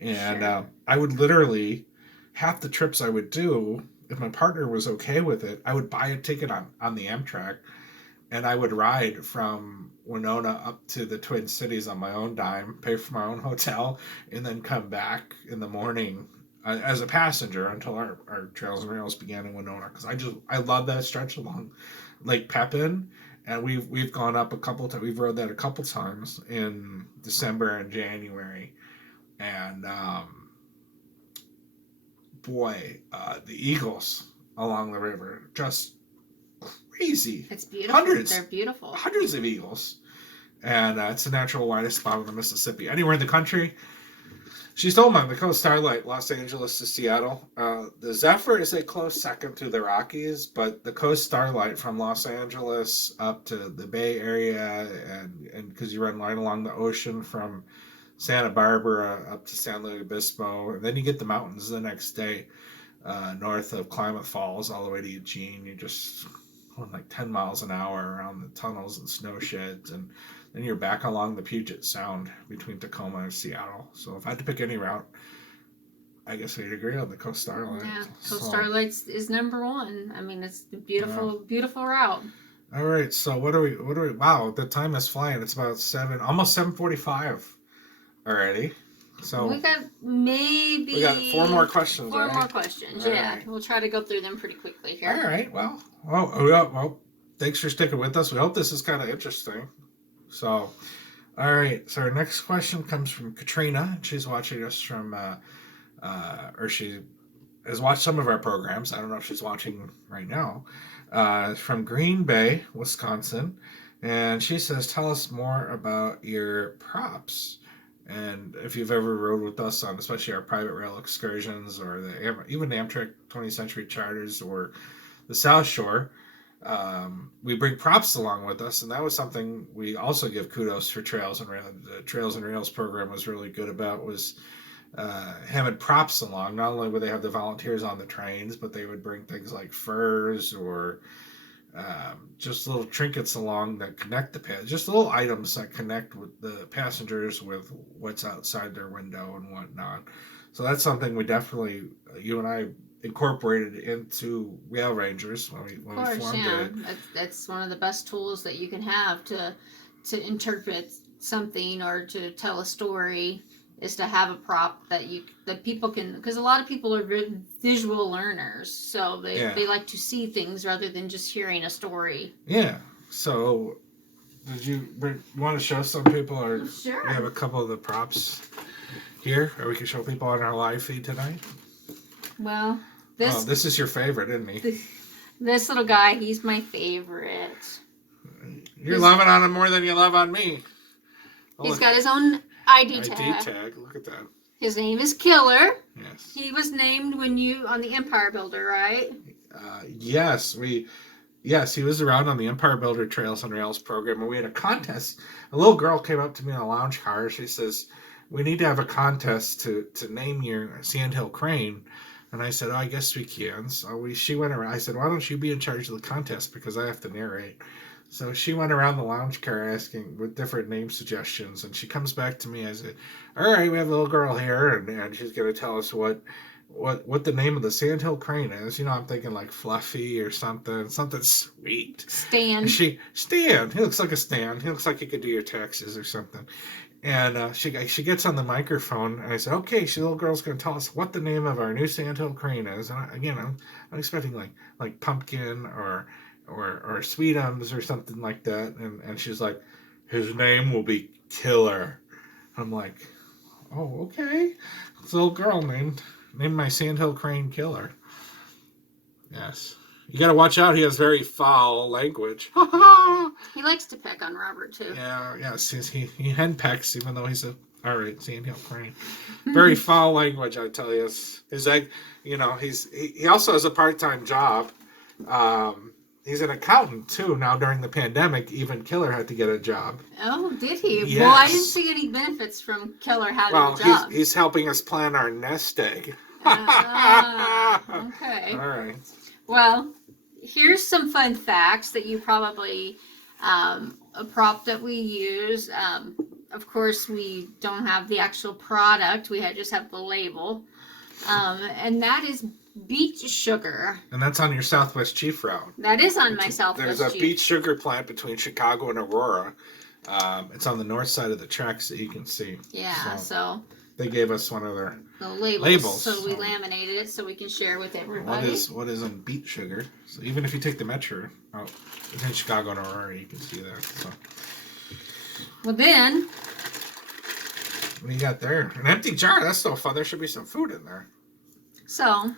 And I would literally, half the trips I would do, if my partner was okay with it, I would buy a ticket on the Amtrak, and I would ride from Winona up to the Twin Cities on my own dime, pay for my own hotel, and then come back in the morning as a passenger until our Trails and Rails began in Winona. Because I love that stretch along Lake Pepin and we've gone up a couple times. We've rode that a couple times in December and January, and boy, the eagles along the river, just crazy. It's beautiful. Hundreds. They're beautiful. Hundreds of eagles. And it's the natural widest spot on the Mississippi. Anywhere in the country. She's told me the Coast Starlight, Los Angeles to Seattle. The Zephyr is a close second to the Rockies, but the Coast Starlight from Los Angeles up to the Bay Area, and because you run right along the ocean from Santa Barbara up to San Luis Obispo, and then you get the mountains the next day, north of Klamath Falls all the way to Eugene. You're just going like 10 miles an hour around the tunnels and snow sheds, and then you're back along the Puget Sound between Tacoma and Seattle. So if I had to pick any route, I guess I'd agree on the Coast Starlight. Yeah, Coast Starlight is number one. I mean, it's a beautiful, beautiful route. All right, so what do we? Wow, the time is flying. It's about almost 7:45 already. So we got four more questions. Four more questions. All yeah, right. We'll try to go through them pretty quickly here. All right. Well, thanks for sticking with us. We hope this is kind of interesting. So, all right. So our next question comes from Katrina. She's watching us from, or she has watched some of our programs. I don't know if she's watching right now. From Green Bay, Wisconsin, and she says, "Tell us more about your props." And if you've ever rode with us on, especially our private rail excursions, or even the Amtrak 20th Century Charters, or the South Shore, we bring props along with us, and that was something we also give kudos for Trails and Rails. The Trails and Rails program was really good about was having props along. Not only would they have the volunteers on the trains, but they would bring things like furs or just little trinkets along that connect the just little items that connect with the passengers with what's outside their window and whatnot. So that's something we definitely, you and I, incorporated into Rail Rangers when we formed it. That's one of the best tools that you can have to interpret something or to tell a story, is to have a prop that people can, because a lot of people are visual learners, so they like to see things rather than just hearing a story. Yeah. So did you want to show some people, or sure, we have a couple of the props here, or we can show people on our live feed tonight? Well, this is your favorite, isn't he? This little guy, he's my favorite. You're loving on him more than you love on me. He's got his own ID tag. Look at that. His name is Killer. Yes. He was named on the Empire Builder, right? Yes, he was around on the Empire Builder Trails and Rails program, and we had a contest. A little girl came up to me in a lounge car. She says, "We need to have a contest to name your Sandhill Crane." And I said, "Oh, I guess we can." So she went around. I said, "Why don't you be in charge of the contest, because I have to narrate?" So she went around the lounge car asking with different name suggestions, and she comes back to me. I said, "All right, we have a little girl here, and she's going to tell us what the name of the Sandhill Crane is." I'm thinking like Fluffy or something sweet. Stan. Stan. He looks like a Stan. He looks like he could do your taxes or something. And she gets on the microphone, and I said, "Okay, the little girl's going to tell us what the name of our new Sandhill Crane is." And I'm expecting like Pumpkin or Sweetums or something like that. And she's like, "His name will be Killer." I'm like, "Oh, okay." It's a little girl named my Sandhill Crane Killer. Yes. You got to watch out. He has very foul language. He likes to peck on Robert, too. Yeah, yes. He henpecks, even though he's all right, Sandhill Crane. Very foul language, I tell you. His egg, he also has a part-time job. He's an accountant, too. Now, during the pandemic, even Killer had to get a job. Oh, did he? Yes. Well, I didn't see any benefits from Killer having a job. He's helping us plan our nest egg. Okay. All right. Well, here's some fun facts that you probably, a prop that we use. Of course, we don't have the actual product. We just have the label. And that is beet sugar. And that's on your Southwest Chief route. That is on my Southwest There's a Chief. beet sugar plant between Chicago and Aurora. It's on the north side of the tracks that you can see. Yeah, so they gave us one of their The labels. Labels. So we laminated it so we can share with what everybody. is in beet sugar. So even if you take the Metro out, it's in Chicago and Aurora, you can see that. So Well, then, what do you got there? An empty jar. That's no fun. There should be some food in there. so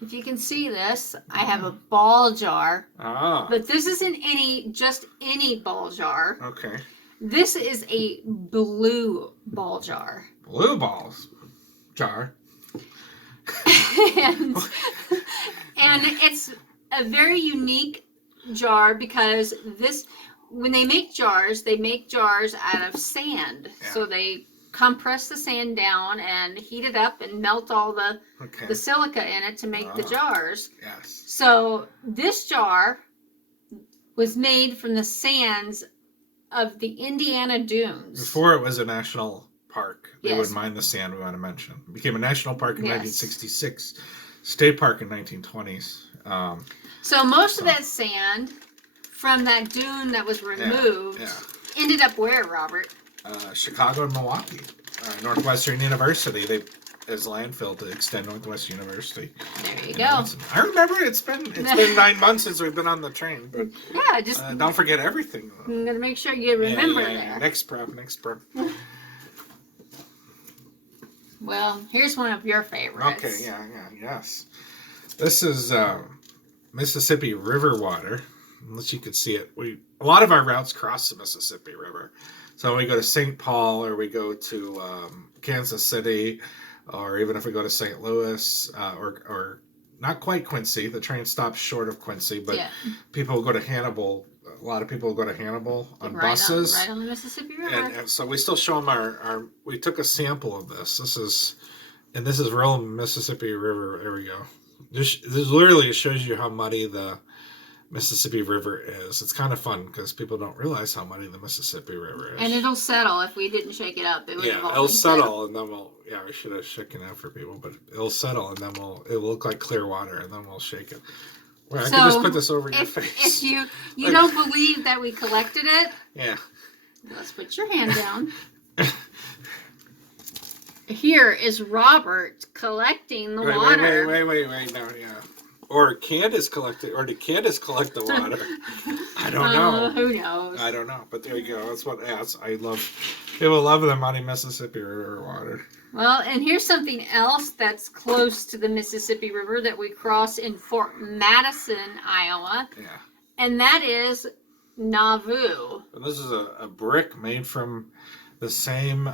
if you can see this, I have a ball jar. Ah. But this isn't just any ball jar. Okay. This is a blue ball jar. Blue balls jar. and, and it's a very unique jar because when they make jars out of sand. Yeah. So they compress the sand down and heat it up and melt all the silica in it to make the jars. Yes. So this jar was made from the sands of the Indiana Dunes. Before it was a national park, they Yes. would mine the sand. We want to mention. It became a national park in Yes. 1966, state park in 1920s. So most of that sand from that dune that was removed ended up where, Robert? Chicago and Milwaukee, Northwestern University. They as landfill to extend Northwestern University. There you go. I remember it's been 9 months since we've been on the train, but Yeah, just don't forget everything. I'm gonna make sure you remember Yeah. there. Next prep. Well, here's one of your favorites. Okay, yes. This is Mississippi River water. Unless you could see it, a lot of our routes cross the Mississippi River. So we go to St. Paul, or we go to Kansas City, or even if we go to St. Louis, or not quite Quincy. The train stops short of Quincy, but people go to Hannibal. A lot of people go to Hannibal on buses. Right on the Mississippi River. And so we still show them we took a sample of this. This is real Mississippi River. There we go. This literally shows you how muddy the Mississippi River is. It's kind of fun because people don't realize how muddy the Mississippi River is. And it'll settle if we didn't shake it up. It would have all it'll been settle, and then we should have shaken it for people, but it'll settle, and then it will look like clear water, and then we'll shake it. Well, I can just put this over your face. If you don't believe that we collected it, yeah. Let's put your hand down. Here is Robert collecting the water. Wait, no, yeah. Or Candace collected, or did Candace collect the water? I don't know. Who knows? I don't know, but there you go. That's what people love the muddy Mississippi River water. Well, and here's something else that's close to the Mississippi River that we cross in Fort Madison, Iowa. Yeah. And that is Nauvoo. And this is a brick made from the same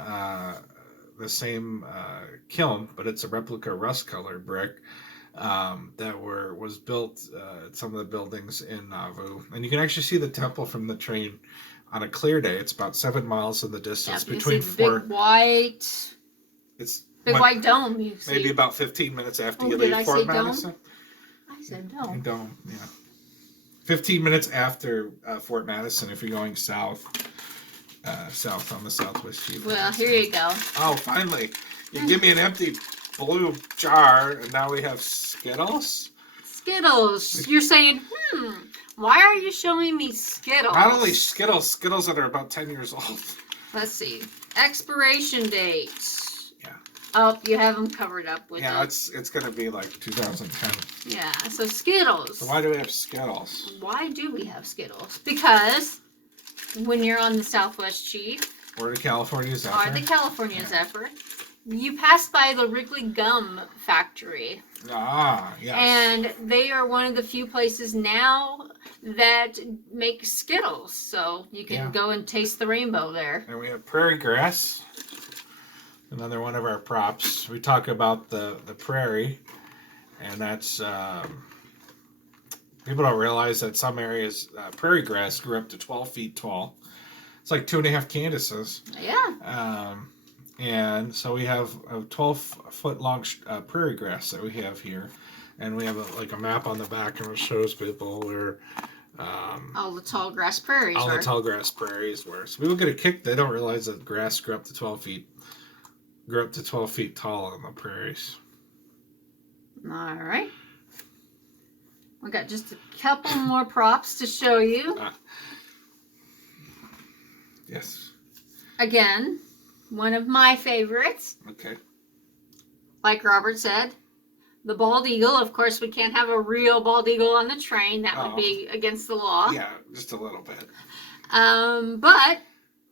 kiln, but it's a replica rust-colored brick that was built at some of the buildings in Nauvoo. And you can actually see the temple from the train on a clear day. It's about 7 miles in the distance between four. Big white. It's white dome. You see. Maybe about 15 minutes after you leave Fort Madison. I said dome. Dome, yeah. 15 minutes after Fort Madison if you're going south on the Southwest Chief. Well, here you go. Oh, finally. You give me an empty blue jar, and now we have Skittles? Skittles. You're saying, why are you showing me Skittles? Not only Skittles that are about 10 years old. Let's see. Expiration date. Yeah. Oh, you have them covered up with it's going to be like 2010. Yeah, so Skittles. So why do we have Skittles? Why do we have Skittles? Because when you're on the Southwest Chief or the California Zephyr, you pass by the Wrigley Gum Factory. Ah, yes. And they are one of the few places now that make Skittles. So you can go and taste the rainbow there. And we have prairie grass. Another one of our props. We talk about the prairie. And that's... people don't realize that some areas, prairie grass grew up to 12 feet tall. It's like 2.5 Candaces. Yeah. And so we have a 12-foot long prairie grass that we have here. And we have a map on the back, and it shows people where... all the tall grass prairies the tall grass prairies were. So people get a kick. They don't realize that grass grew up to 12 feet tall on the prairies. All right. We got just a couple more props to show you. Yes. Again, one of my favorites. Okay. Like Robert said, the bald eagle. Of course, we can't have a real bald eagle on the train. That would be against the law. Yeah, just a little bit. But...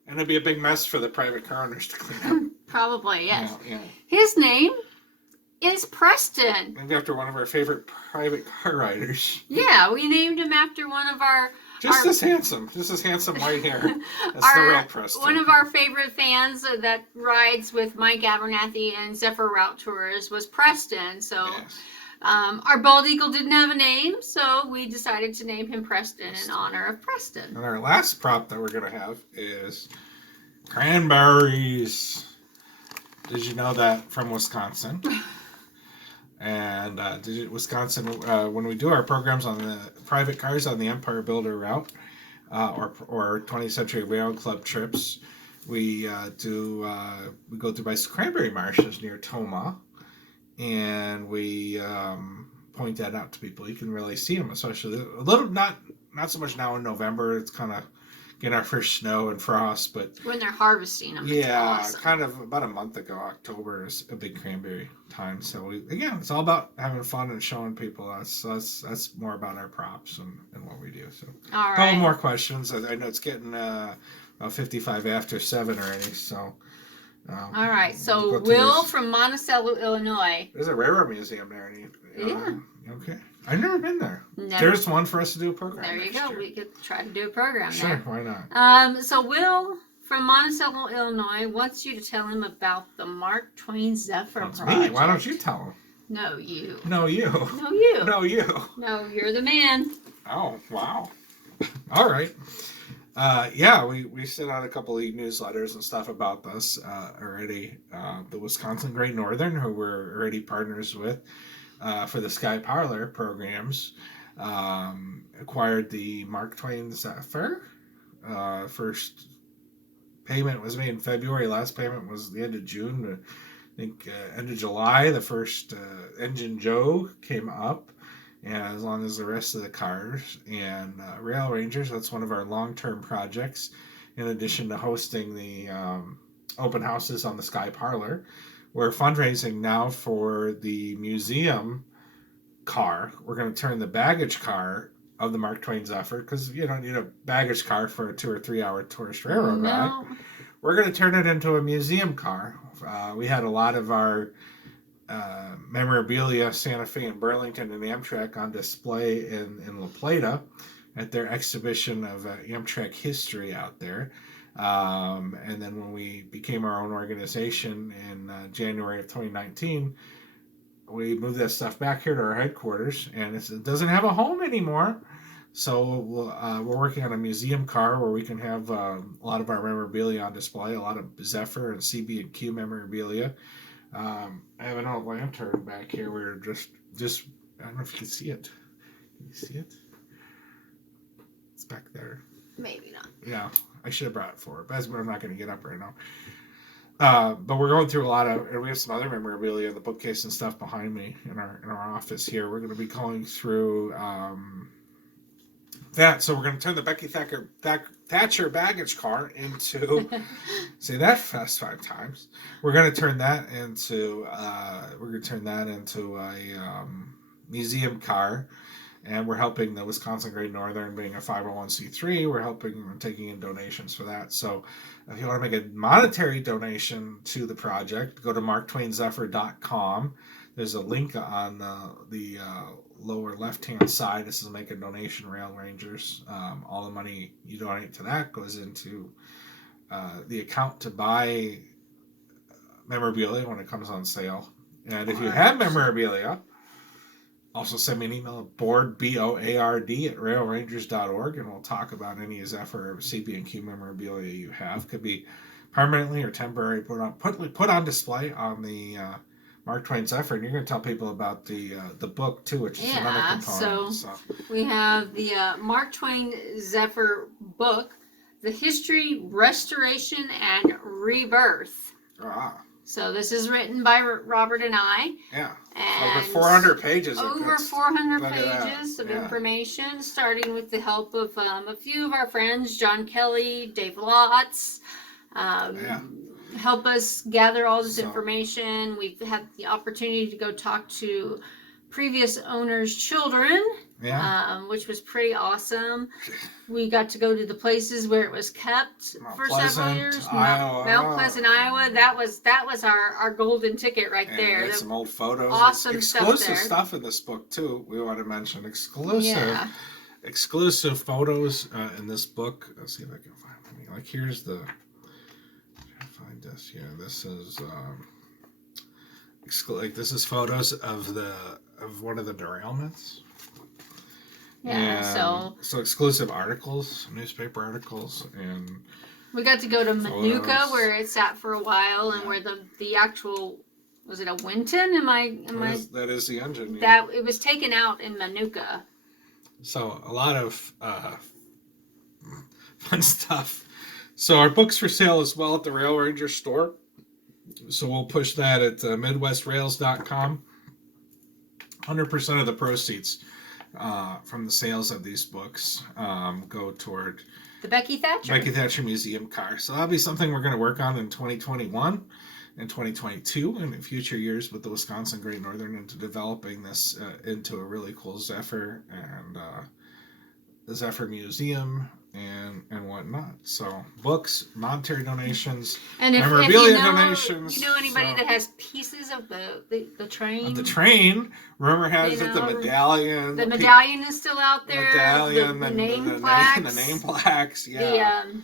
And it'd be a big mess for the private car owners to clean up. Probably, yes. Yeah. His name is Preston. Named after one of our favorite private car riders. Yeah, we named him after one of our... Just as handsome white hair. That's the real Preston. One of our favorite fans that rides with Mike Abernathy and Zephyr Route Tours was Preston. So Yes. our bald eagle didn't have a name, so we decided to name him Preston in honor of Preston. And our last prop that we're going to have is cranberries. Did you know that from Wisconsin? And Wisconsin, when we do our programs on the private cars on the Empire Builder route or 20th Century Rail Club trips, we go through by cranberry marshes near Toma, and we point that out to people. You can really see them, especially a little not so much now in November. It's kind of getting our first snow and frost, but when they're harvesting them, yeah, it's awesome. kind of about a month ago, October is a big cranberry time. So it's all about having fun and showing people us. That's more about our props and what we do. So All a couple right. more questions. I know it's getting about 55 after 7 already. So All right. So go to Will this. from Monticello, Illinois. There's a railroad museum there. Yeah. Okay. I've never been there. Never- There's one for us to do a program. There you next go. year. We could try to do a program Sure. there. Why not? So Will from Monticello, Illinois wants you to tell him about the Mark Twain Zephyr That's project. me. Why don't you tell them? No, you. No, you. No, you. No, you. No, you're the man. Oh, wow. All right. Yeah, we sent out a couple of newsletters and stuff about this already. The Wisconsin Great Northern, who we're already partners with for the Sky Parlor programs, acquired the Mark Twain Zephyr. First payment was made in February. Last payment was the end of June. I think end of July, the first Engine Joe came up. And as long as the rest of the cars and Rail Rangers, that's one of our long-term projects. In addition to hosting the open houses on the Sky Parlor, we're fundraising now for the museum car. We're going to turn the baggage car of the Mark Twain Zephyr, because you don't need a baggage car for a 2 or 3 hour tourist railroad ride. No. We're going to turn it into a museum car. We had a lot of our memorabilia, Santa Fe and Burlington and Amtrak on display in La Plata at their exhibition of Amtrak history out there. And then when we became our own organization in January of 2019, we moved that stuff back here to our headquarters, and it doesn't have a home anymore. So we're working on a museum car where we can have a lot of our memorabilia on display, a lot of Zephyr and CB&Q memorabilia. I have an old lantern back here. We're just I don't know if you can see it. Can you see it? It's back there. Maybe not. Yeah, I should have brought it forward, but I'm not going to get up right now. But we're going through a lot of, and we have some other memorabilia in the bookcase and stuff behind me in our office here. We're going to be going through that. So we're going to turn the Becky Thatcher baggage car into say that fast 5 times. We're going to turn that into a museum car, and we're helping the Wisconsin Great Northern, being a 501c3. We're taking in donations for that. So if you want to make a monetary donation to the project, go to marktwainzephyr.com. There's a link on the lower left-hand side. This is Make a Donation Rail Rangers. All the money you donate to that goes into the account to buy memorabilia when it comes on sale. And if you have memorabilia, also send me an email at board@railrangers.org, and we'll talk about any Zephyr or CB&Q memorabilia you have. Could be permanently or temporary put on display on the Mark Twain Zephyr, and you're going to tell people about the book too, which is another component. So we have the Mark Twain Zephyr book, The History, Restoration, and Rebirth. So this is written by Robert and I. Yeah. And over 400 pages. Over 400 Look at that. pages of Yeah. information, starting with the help of a few of our friends, John Kelly, Dave Lotz. help us gather all this So- information. We've had the opportunity to go talk to previous owners' children, Yeah. which was pretty awesome. We got to go to the places where it was kept Mount for several Pleasant, years. Iowa. Mount Pleasant, Iowa. That was our golden ticket right And there. there's some old photos. Awesome exclusive stuff there. in this book too. We want to mention exclusive Yeah. exclusive photos in this book. Let's see if I can find any. Like here's the. Find this. Yeah, this is this is photos of one of the derailments. Yeah. And so exclusive articles, newspaper articles, and We got to go to Manuka, photos. where it sat for a while, and Yeah. where the actual, was it a Winton? that is the engine. Yeah. That it was taken out in Manuka. So a lot of fun stuff. So our book's for sale as well at the Rail Ranger store. So we'll push that at MidwestRails.com. 100% of the proceeds from the sales of these books go toward The Becky Thatcher. Museum car. So that'll be something we're going to work on in 2021 and 2022 and in future years with the Wisconsin Great Northern into developing this into a really cool Zephyr and the Zephyr Museum and whatnot. So books, monetary donations, And if memorabilia you know, donations. you know anybody so- that has pieces of the train? The train, rumor has You it the know, medallion. The medallion is still out there. Medallion, the the name plaques. the name plaques, yeah. The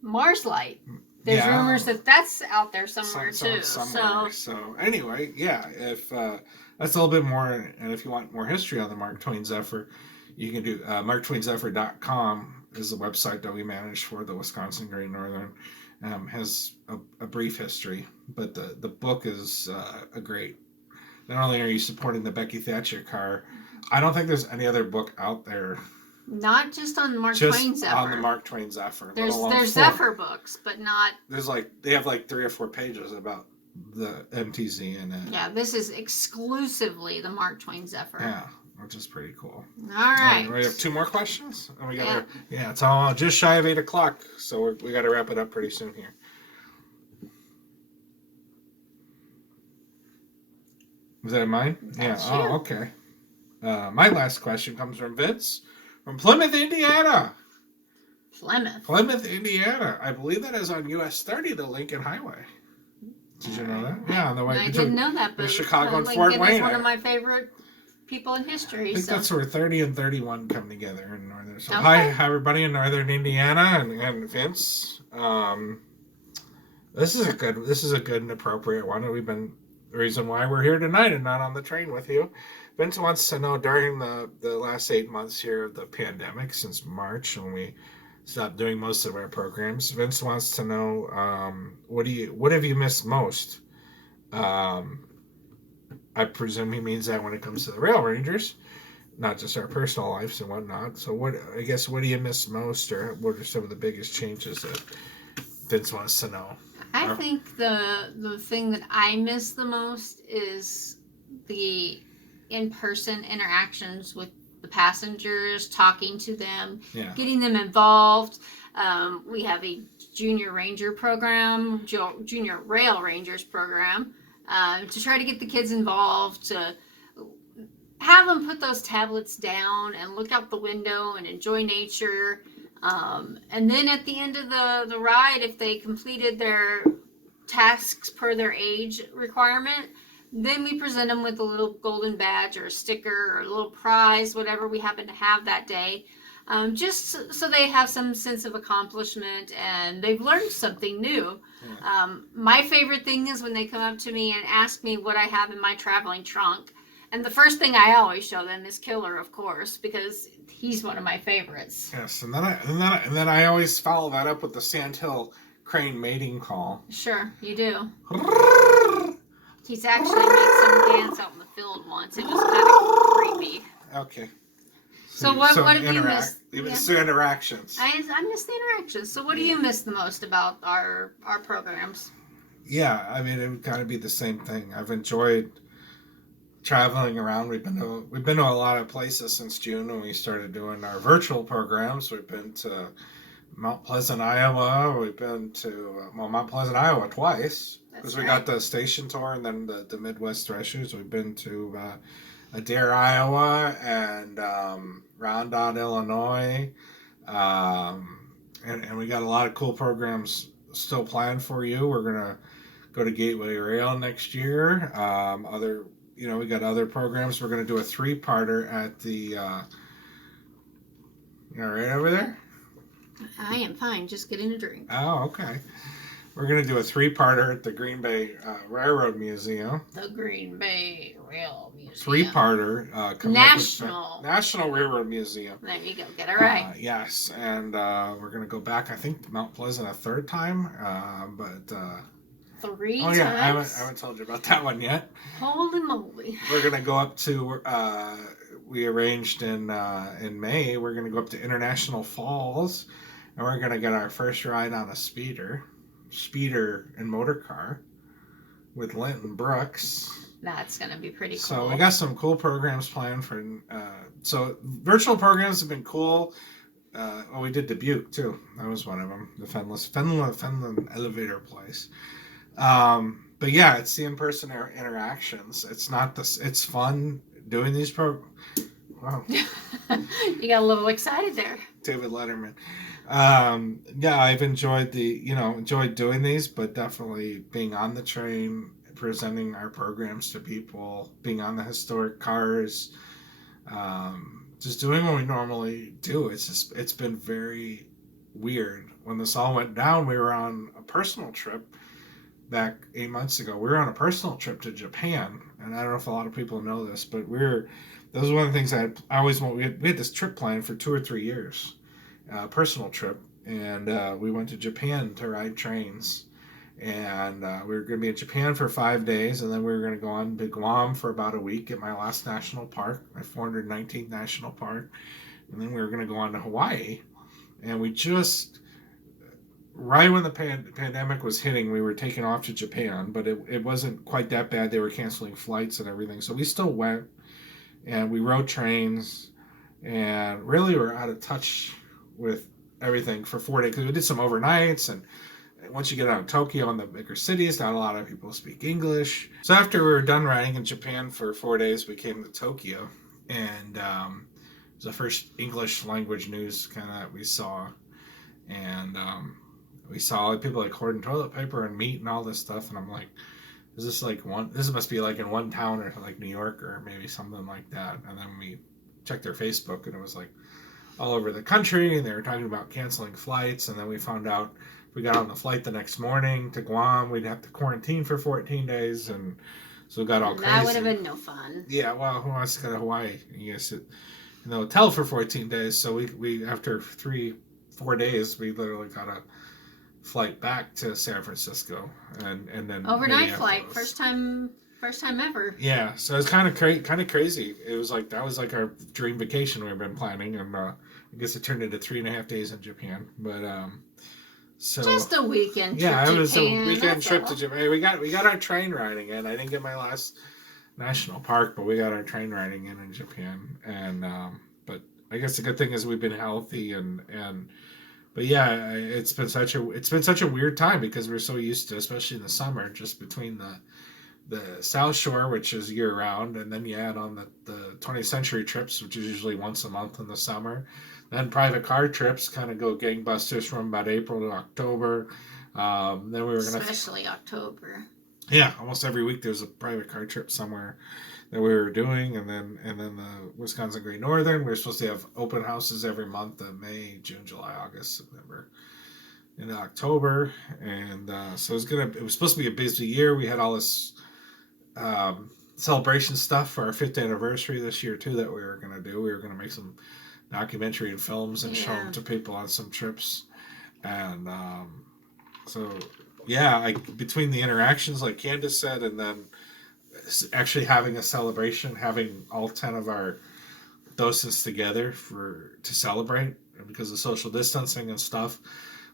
Mars light. There's Yeah. rumors that that's out there somewhere too. Somewhere. So anyway, yeah, if that's a little bit more, and if you want more history on the Mark Twain Zephyr, you can do marktwainzephyr.com is the website that we manage for the Wisconsin Great Northern. Has a brief history, but the book is a great. Not only are you supporting the Becky Thatcher car, I don't think there's any other book out there Not just on Mark just Twain Zephyr. on the Mark Twain Zephyr. There's let alone four. Zephyr books, but not. There's they have 3 or 4 pages about the MTZ in it. Yeah, this is exclusively the Mark Twain Zephyr. Yeah, which is pretty cool. All right. We have 2 more questions, and we got it's all just shy of 8:00, so we got to wrap it up pretty soon here. Was that mine? That's yeah. you. Oh, okay. My last question comes from Vince from Plymouth, Indiana. Plymouth, Indiana. I believe that is on US 30, the Lincoln Highway. Did you know that? Yeah, on the way. I didn't know that, but Chicago and Lincoln Fort Wayne. is one of my favorite people in history. I think So that's where 30 and 31 come together in northern. So Okay. hi everybody in northern Indiana and Vince. This is a good and appropriate one. We've been the reason why we're here tonight and not on the train with you. Vince wants to know during the last 8 months here of the pandemic, since March when we stopped doing most of our programs. Vince wants to know what have you missed most? I presume he means that when it comes to the Rail Rangers, not just our personal lives and whatnot. So what do you miss most, or what are some of the biggest changes that Vince wants to know? I think the thing that I miss the most is the in-person interactions with the passengers, talking to them, Yeah. getting them involved. We have a junior ranger program, junior rail rangers program, to try to get the kids involved, to have them put those tablets down and look out the window and enjoy nature. And then at the end of the ride, if they completed their tasks per their age requirement, then we present them with a little golden badge or a sticker or a little prize, whatever we happen to have that day, just so they have some sense of accomplishment and they've learned something new. Yeah. My favorite thing is when they come up to me and ask me what I have in my traveling trunk. And the first thing I always show them is Killer, of course, because he's one of my favorites. Yes, and then I always follow that up with the Sandhill crane mating call. Sure, you do. He's actually made some dance out in the field once. It was kind of creepy. Okay. So what have you missed? You miss the interactions. I miss the interactions. So what do you miss the most about our programs? Yeah, I mean, it would kind of be the same thing. I've enjoyed traveling around. We've been to a lot of places since June when we started doing our virtual programs. We've been to Mount Pleasant, Iowa. We've been to Mount Pleasant, Iowa twice because we got the station tour and then the Midwest Threshers. We've been to Adair, Iowa, and Rondon, Illinois, and we got a lot of cool programs still planned for you. We're gonna go to Gateway Rail next year. We got other programs. We're gonna do a 3-parter at the. You all right over there? I am fine, just getting a drink. Oh, okay. We're going to do a 3-parter at the Green Bay Railroad Museum. The Green Bay Rail Museum. 3-parter. National Railroad Museum. There you go. Get it right. Yes, and we're going to go back, I think, to Mount Pleasant a 3rd time. 3 times? Oh, yeah, I haven't told you about that one yet. Holy moly. We're going to go up to... we arranged in May, we're going to go up to International Falls, and we're going to get our first ride on a speeder and motor car with Linton Brooks. That's going to be pretty cool. So we got some cool programs planned for. So virtual programs have been cool. We did Dubuque too. That was one of them. The Fenland elevator place. But yeah, it's the in-person interactions. It's not this. It's fun doing these programs. Wow. You got a little excited there. David Letterman. Yeah, I've enjoyed doing these, but definitely being on the train, presenting our programs to people, being on the historic cars, just doing what we normally do. It's been very weird. When this all went down, we were on a personal trip back 8 months ago. We were on a personal trip to Japan, and I don't know if a lot of people know this, but that was one of the things I always want. We had this trip planned for 2 or 3 years, personal trip, and we went to Japan to ride trains, and we were going to be in Japan for 5 days, and then we were going to go on to Guam for about a week at my last national park, my 419th national park, and then we were going to go on to Hawaii, and we just right when the pandemic was hitting, we were taking off to Japan, but it wasn't quite that bad. They were canceling flights and everything, so we still went. And we rode trains, and really were out of touch with everything for 4 days because we did some overnights. And once you get out of Tokyo and the bigger cities, not a lot of people speak English. So after we were done riding in Japan for 4 days, we came to Tokyo, and it was the first English language news kind of that we saw. And we saw people like hoarding toilet paper and meat and all this stuff, and I'm like, this must be like in one town or like New York or maybe something like that. And then we checked their Facebook, and it was like all over the country, and they were talking about canceling flights. And then we found out if we got on the flight the next morning to Guam, we'd have to quarantine for 14 days. And so it got all crazy. That would have been no fun. Yeah, well, who wants to go to Hawaii? You guys sit in the hotel for 14 days. So we after 3-4 days, we literally got a flight back to San Francisco, and then overnight flight, first time ever. Yeah, so it's kind of crazy. It was like that was like our dream vacation we've been planning, and I guess it turned into 3.5 days in Japan. But so just a weekend. Yeah, trip it was to Japan, a weekend trip to Japan. We got our train riding in. I didn't get my last national park, but we got our train riding in Japan, and but I guess the good thing is we've been healthy and. But yeah, it's been such a weird time because we're so used to, especially in the summer, just between the South Shore, which is year round, and then you add on the 20th century trips, which is usually once a month in the summer. Then private car trips kind of go gangbusters from about April to October. Then we were especially October. Yeah, almost every week there's a private car trip somewhere that we were doing, and then the Wisconsin Great Northern. We were supposed to have open houses every month of May, June, July, August, September, and October, and so it was supposed to be a busy year. We had all this celebration stuff for our 5th anniversary this year too that we were going to do. We were going to make some documentary and films and show them to people on some trips, and so yeah, between the interactions like Candace said, and then actually having a celebration, having all 10 of our docents together to celebrate, and because of social distancing and stuff,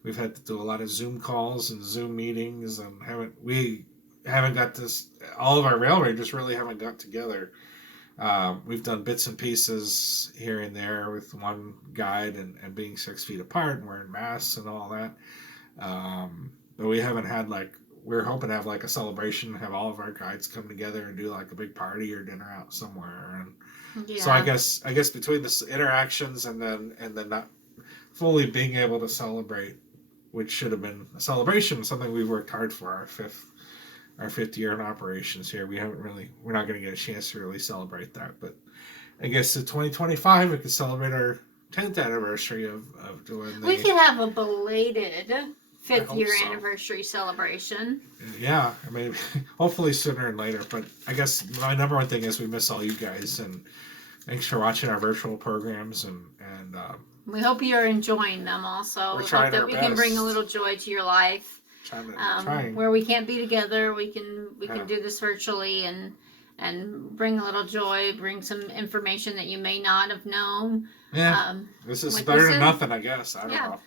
we've had to do a lot of Zoom calls and Zoom meetings, and all of our rail rangers really haven't got together We've done bits and pieces here and there with one guide and being 6 feet apart and wearing masks and all that. But we haven't had we're hoping to have a celebration, have all of our guides come together and do a big party or dinner out somewhere. And so I guess between the interactions and then not fully being able to celebrate, which should have been a celebration, something we worked hard for our fifth year in operations here. We're not going to get a chance to really celebrate that. But I guess in 2025 we could celebrate our 10th anniversary of doing We could have a belated 5th year so. anniversary celebration. Yeah, I mean, hopefully sooner than later. But I guess my number one thing is we miss all you guys, and thanks for watching our virtual programs. And we hope you're enjoying them also. We're We trying hope that our we can bring a best. little joy to your life. trying. Where we can't be together, we can do this virtually and bring a little joy, bring some information that you may not have known. Yeah, this is like better we than said. nothing, I guess. I don't know.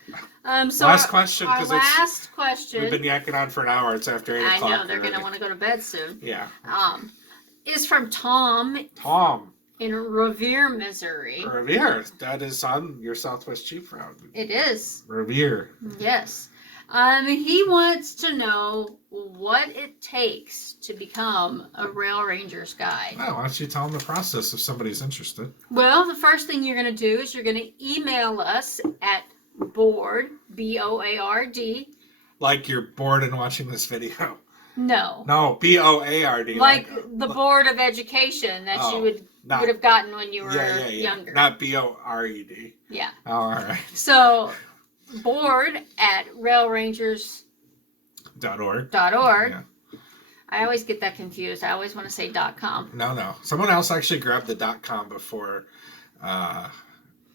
So Last question, Our 'cause last question. We've been yakking on for an hour. It's after 8 I o'clock. know they're already. gonna want to go to bed soon. Yeah. Is from Tom Tom in Revere, Missouri. Revere. That is on your Southwest Chief route. It is. Revere. Yes. He wants to know what it takes to become a Rail Rangers guide. Well, why don't you tell them the process if somebody's interested? Well, the first thing you're going to do is you're going to email us at board, B-O-A-R-D. Like you're bored and watching this video. No. No, B-O-A-R-D. Like the Board of Education that you would have gotten when you were younger. Not B-O-R-E-D. Yeah. Oh, all right. So, board at railrangers.org. Yeah. I always get that confused. I always want to say .com. No. Someone else actually grabbed the .com before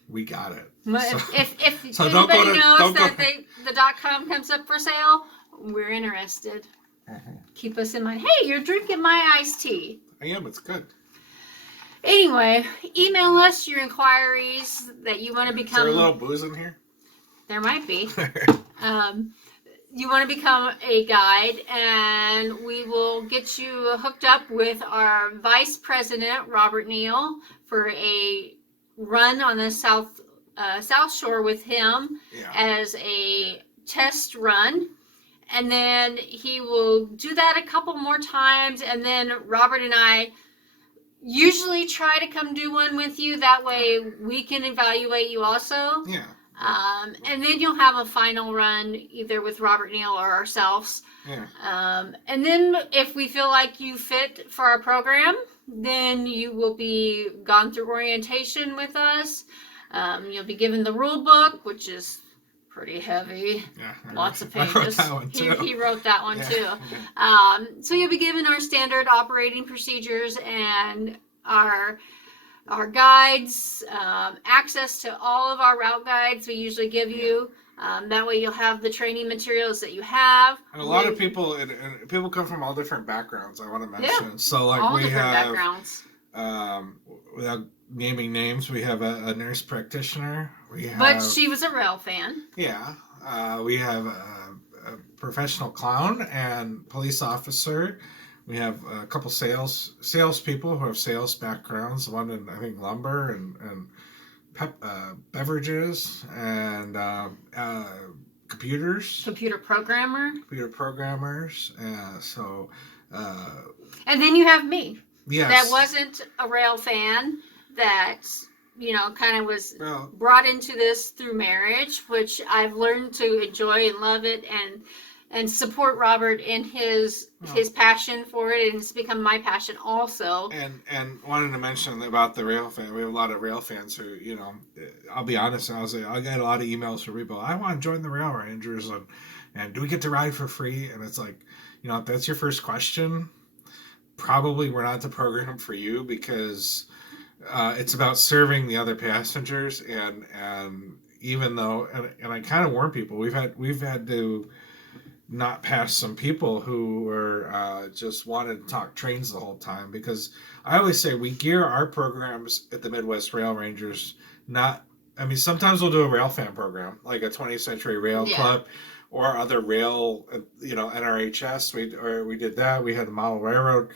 we got it. If So don't anybody go to- knows don't go- that the .com comes up for sale, we're interested. Keep us in mind. Hey, you're drinking my iced tea. I am. It's good. Anyway, email us your inquiries that you want to Is become. there a little booze in here? There might be. You want to become a guide, and we will get you hooked up with our Vice President, Robert Neal, for a run on the South Shore with him as a test run. And then he will do that a couple more times, and then Robert and I usually try to come do one with you. That way we can evaluate you also. Yeah. And then you'll have a final run either with Robert Neal or ourselves. Yeah. And then if we feel like you fit for our program, then you will be gone through orientation with us. You'll be given the rule book, which is pretty heavy. Yeah. Lots of I pages. wrote that one too. He wrote that one too. So you'll be given our standard operating procedures and our guides, access to all of our route guides we usually give you. That way you'll have the training materials that you have. And a lot of people, and people come from all different backgrounds, I want to mention. Yeah. So like All we different have, backgrounds. without naming names, we have a nurse practitioner. We have, But she was a rail fan. Yeah. We have a professional clown and police officer. We have a couple salespeople who have sales backgrounds. One in, I think, lumber and beverages and computers. Computer programmer. Computer programmers. And then you have me. Yes. That wasn't a rail fan. That, kind of was brought into this through marriage, which I've learned to enjoy and love it and support Robert in his passion for it, and it's become my passion also. And wanted to mention about the rail fan. We have a lot of rail fans who, I'll be honest, I get a lot of emails from people. I want to join the Rail Rangers, and do we get to ride for free? And it's like, if that's your first question, probably we're not the program for you, because it's about serving the other passengers, and even though, and I kind of warn people, we've had to not pass some people who were just wanted to talk trains the whole time, because I always say we gear our programs at the Midwest Rail Rangers sometimes we'll do a rail fan program, like a 20th Century Rail Club or other rail, NRHS. We did that. We had the Model Railroad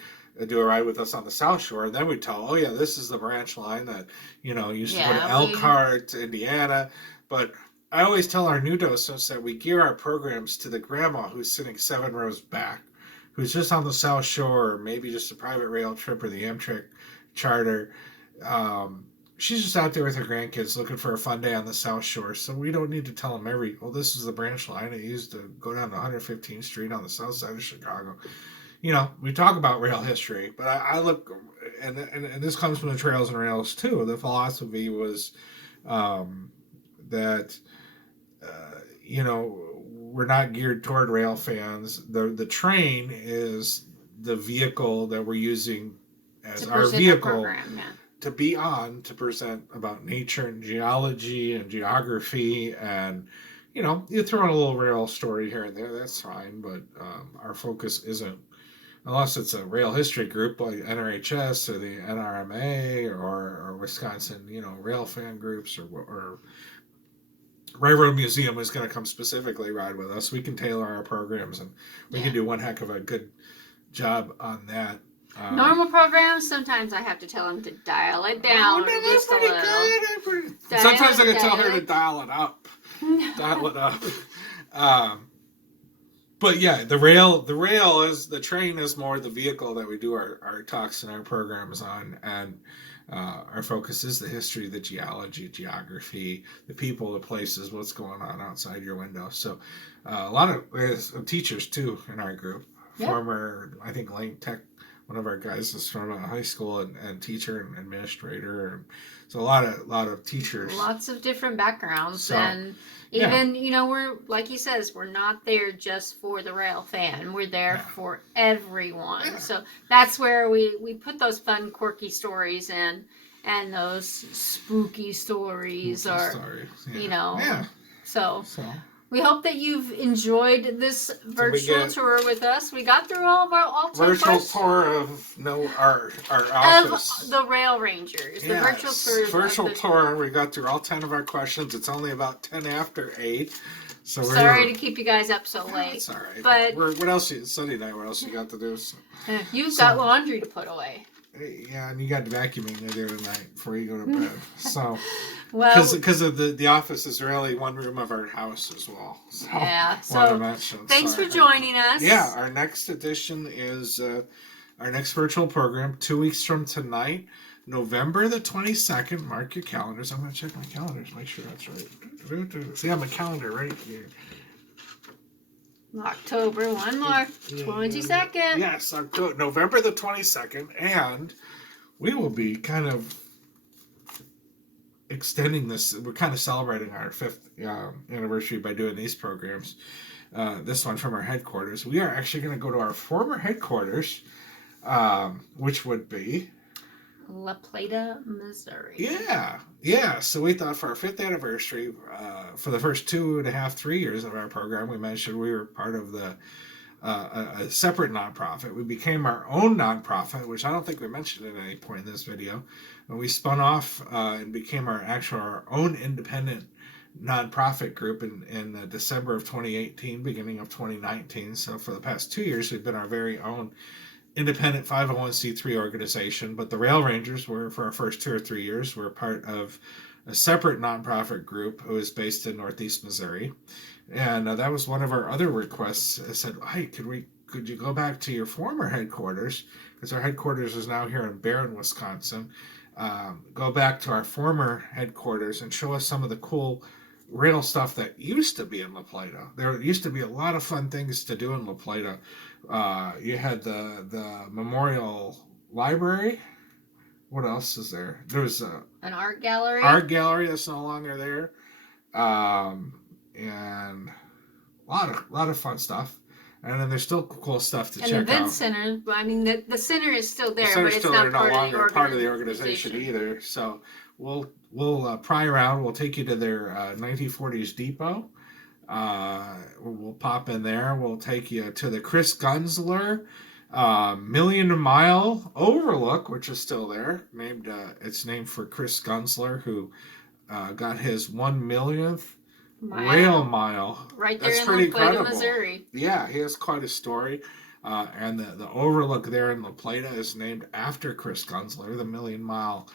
do a ride with us on the South Shore, and then we tell, oh yeah, this is the branch line that used to go to Yeah, Elkhart, Indiana. But I always tell our new docents that we gear our programs to the grandma who's sitting 7 rows back, who's just on the South Shore, or maybe just a private rail trip or the Amtrak charter. She's just out there with her grandkids looking for a fun day on the South Shore. So we don't need to tell them this is the branch line. It used to go down to 115th Street on the south side of Chicago. We talk about rail history, but I look, and this comes from the Trails and Rails too. The philosophy was that, we're not geared toward rail fans. The train is the vehicle that we're using as our vehicle to be on, to present about nature and geology and geography, and you throw in a little rail story here and there, that's fine, but our focus isn't, unless it's a rail history group like NRHS or the NRMA or Wisconsin rail fan groups, or Railroad Museum is going to come specifically ride with us. We can tailor our programs, and we can do one heck of a good job on that. Normal programs, sometimes I have to tell them to dial it down just a little. Sometimes I can tell her to dial it up. Dial it up. But yeah, the train is more the vehicle that we do our talks and our programs on, and our focus is the history, the geology, geography, the people, the places, what's going on outside your window. So a lot of teachers too in our group. Former, I think Lane Tech, one of our guys is from a high school and teacher and administrator, and so a lot of teachers, lots of different backgrounds, and even we're, like he says, we're not there just for the rail fan. We're there for everyone. Yeah. So that's where we put those fun, quirky stories in, and those spooky stories, So we hope that you've enjoyed this virtual tour with us. We got through all 10 virtual questions. Tour of our office. Of the Rail Rangers. The virtual tour. Virtual tour. We got through all 10 of our questions. It's only about 10 after 8. So sorry to keep you guys up so late. It's all right. But what else? Sunday night. What else you got to do? So, you've got laundry to put away. Yeah, and you got vacuuming to do tonight before you go to bed. So, because of the office is really one room of our house as well. So, thanks for joining us. Yeah, our next edition is our next virtual program 2 weeks from tonight, November the 22nd. Mark your calendars. I'm going to check my calendars, make sure that's right. See, I have a calendar right here. October, one more, 22nd. Yes, November the 22nd, and we will be kind of extending this. We're kind of celebrating our 5th anniversary by doing these programs. This one from our headquarters. We are actually going to go to our former headquarters, which would be La Plata, Missouri. Yeah. So we thought for our 5th anniversary, for the first 2.5, 3 years of our program, we mentioned we were part of a separate nonprofit. We became our own nonprofit, which I don't think we mentioned at any point in this video. When we spun off and became our own independent nonprofit group in December of 2018, beginning of 2019. So for the past 2 years, we've been our very own independent 501c3 organization, but the Rail Rangers were, for our first 2 or 3 years, were part of a separate nonprofit group who is based in Northeast Missouri, and that was one of our other requests. I said, hey, could you go back to your former headquarters, because our headquarters is now here in Barron, Wisconsin. Go back to our former headquarters and show us some of the cool rail stuff that used to be in La Plata. There used to be a lot of fun things to do in La Plata. You had the Memorial Library. What else is there? There was an art gallery. Art gallery that's no longer there, and a lot of fun stuff. And then there's still cool stuff to check out. And the event center. I mean, the center is still there, but it's no not longer part of the organization either. So we'll pry around. We'll take you to their 1940s depot. We'll pop in there. We'll take you to the Chris Gunzler Million Mile Overlook, which is still there. It's named for Chris Gunzler, who got his 1 millionth rail mile. Right there in La Plata, Missouri. Yeah, he has quite a story. And the overlook there in La Plata is named after Chris Gunsler, the Million Mile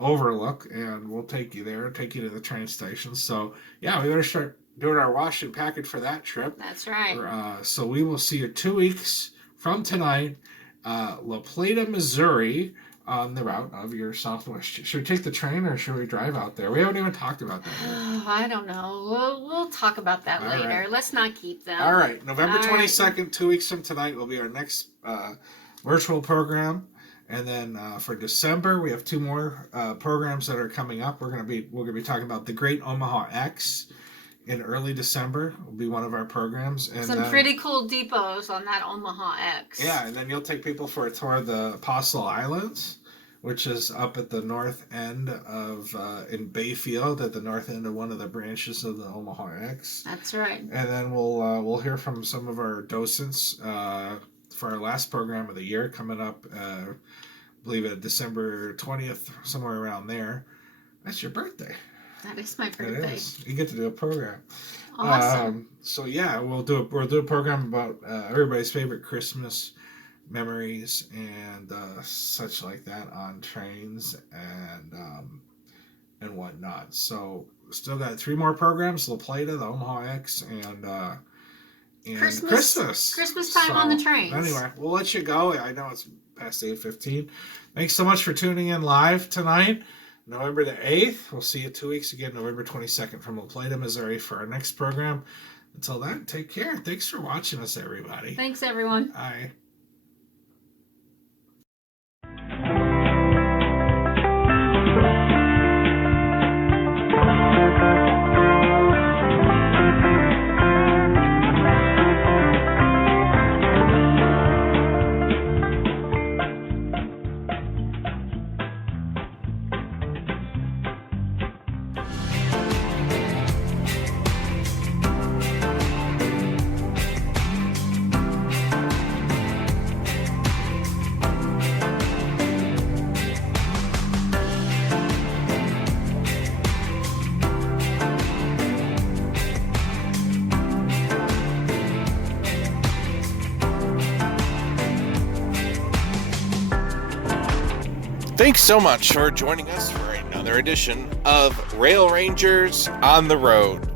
Overlook, and we'll take you there, take you to the train station. So yeah, we better start doing our wash and package for that trip. That's right. So we will see you 2 weeks from tonight, La Plata, Missouri, on the route of your Southwest. Should we take the train or should we drive out there? We haven't even talked about that yet. I don't know. We'll talk about that later. Right. Let's not keep them. All right, November 22nd, Right. 2 weeks from tonight, will be our next virtual program. And then for December, we have 2 more programs that are coming up. We're gonna be talking about the Great Omaha X in early December. Will be one of our programs. And Some pretty cool depots on that Omaha X. Yeah, and then you'll take people for a tour of the Apostle Islands, which is up at the north end of in Bayfield, at the north end of one of the branches of the Omaha X. That's right. And then we'll hear from some of our docents for our last program of the year coming up. I believe at December 20th, somewhere around there. That's your birthday. That is my It birthday. is. You get to do a program. Awesome. So yeah, we'll do a program about everybody's favorite Christmas memories and such like that on trains and whatnot. So still got 3 more programs: La Plata, the Omaha X, and Christmas. Christmas time on the trains. Anyway, we'll let you go. I know it's past 8:15. Thanks so much for tuning in live tonight. November the 8th. We'll see you 2 weeks again, November 22nd from La Plata, Missouri for our next program. Until then, take care. Thanks for watching us, everybody. Thanks, everyone. Bye. Thanks so much for joining us for another edition of Rail Rangers on the Road.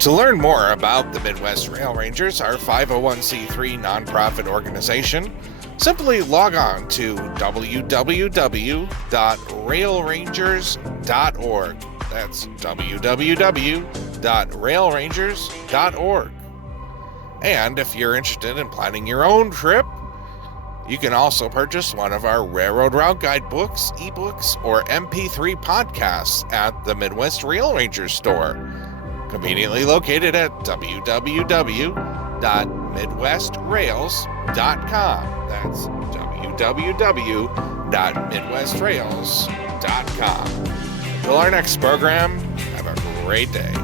To learn more about the Midwest Rail Rangers, our 501c3 nonprofit organization, simply log on to www.railrangers.org. That's www.railrangers.org. And if you're interested in planning your own trip, you can also purchase one of our Railroad Route Guide books, ebooks, or MP3 podcasts at the Midwest Rail Rangers store, conveniently located at www.midwestrails.com. That's www.midwestrails.com. Until our next program, have a great day.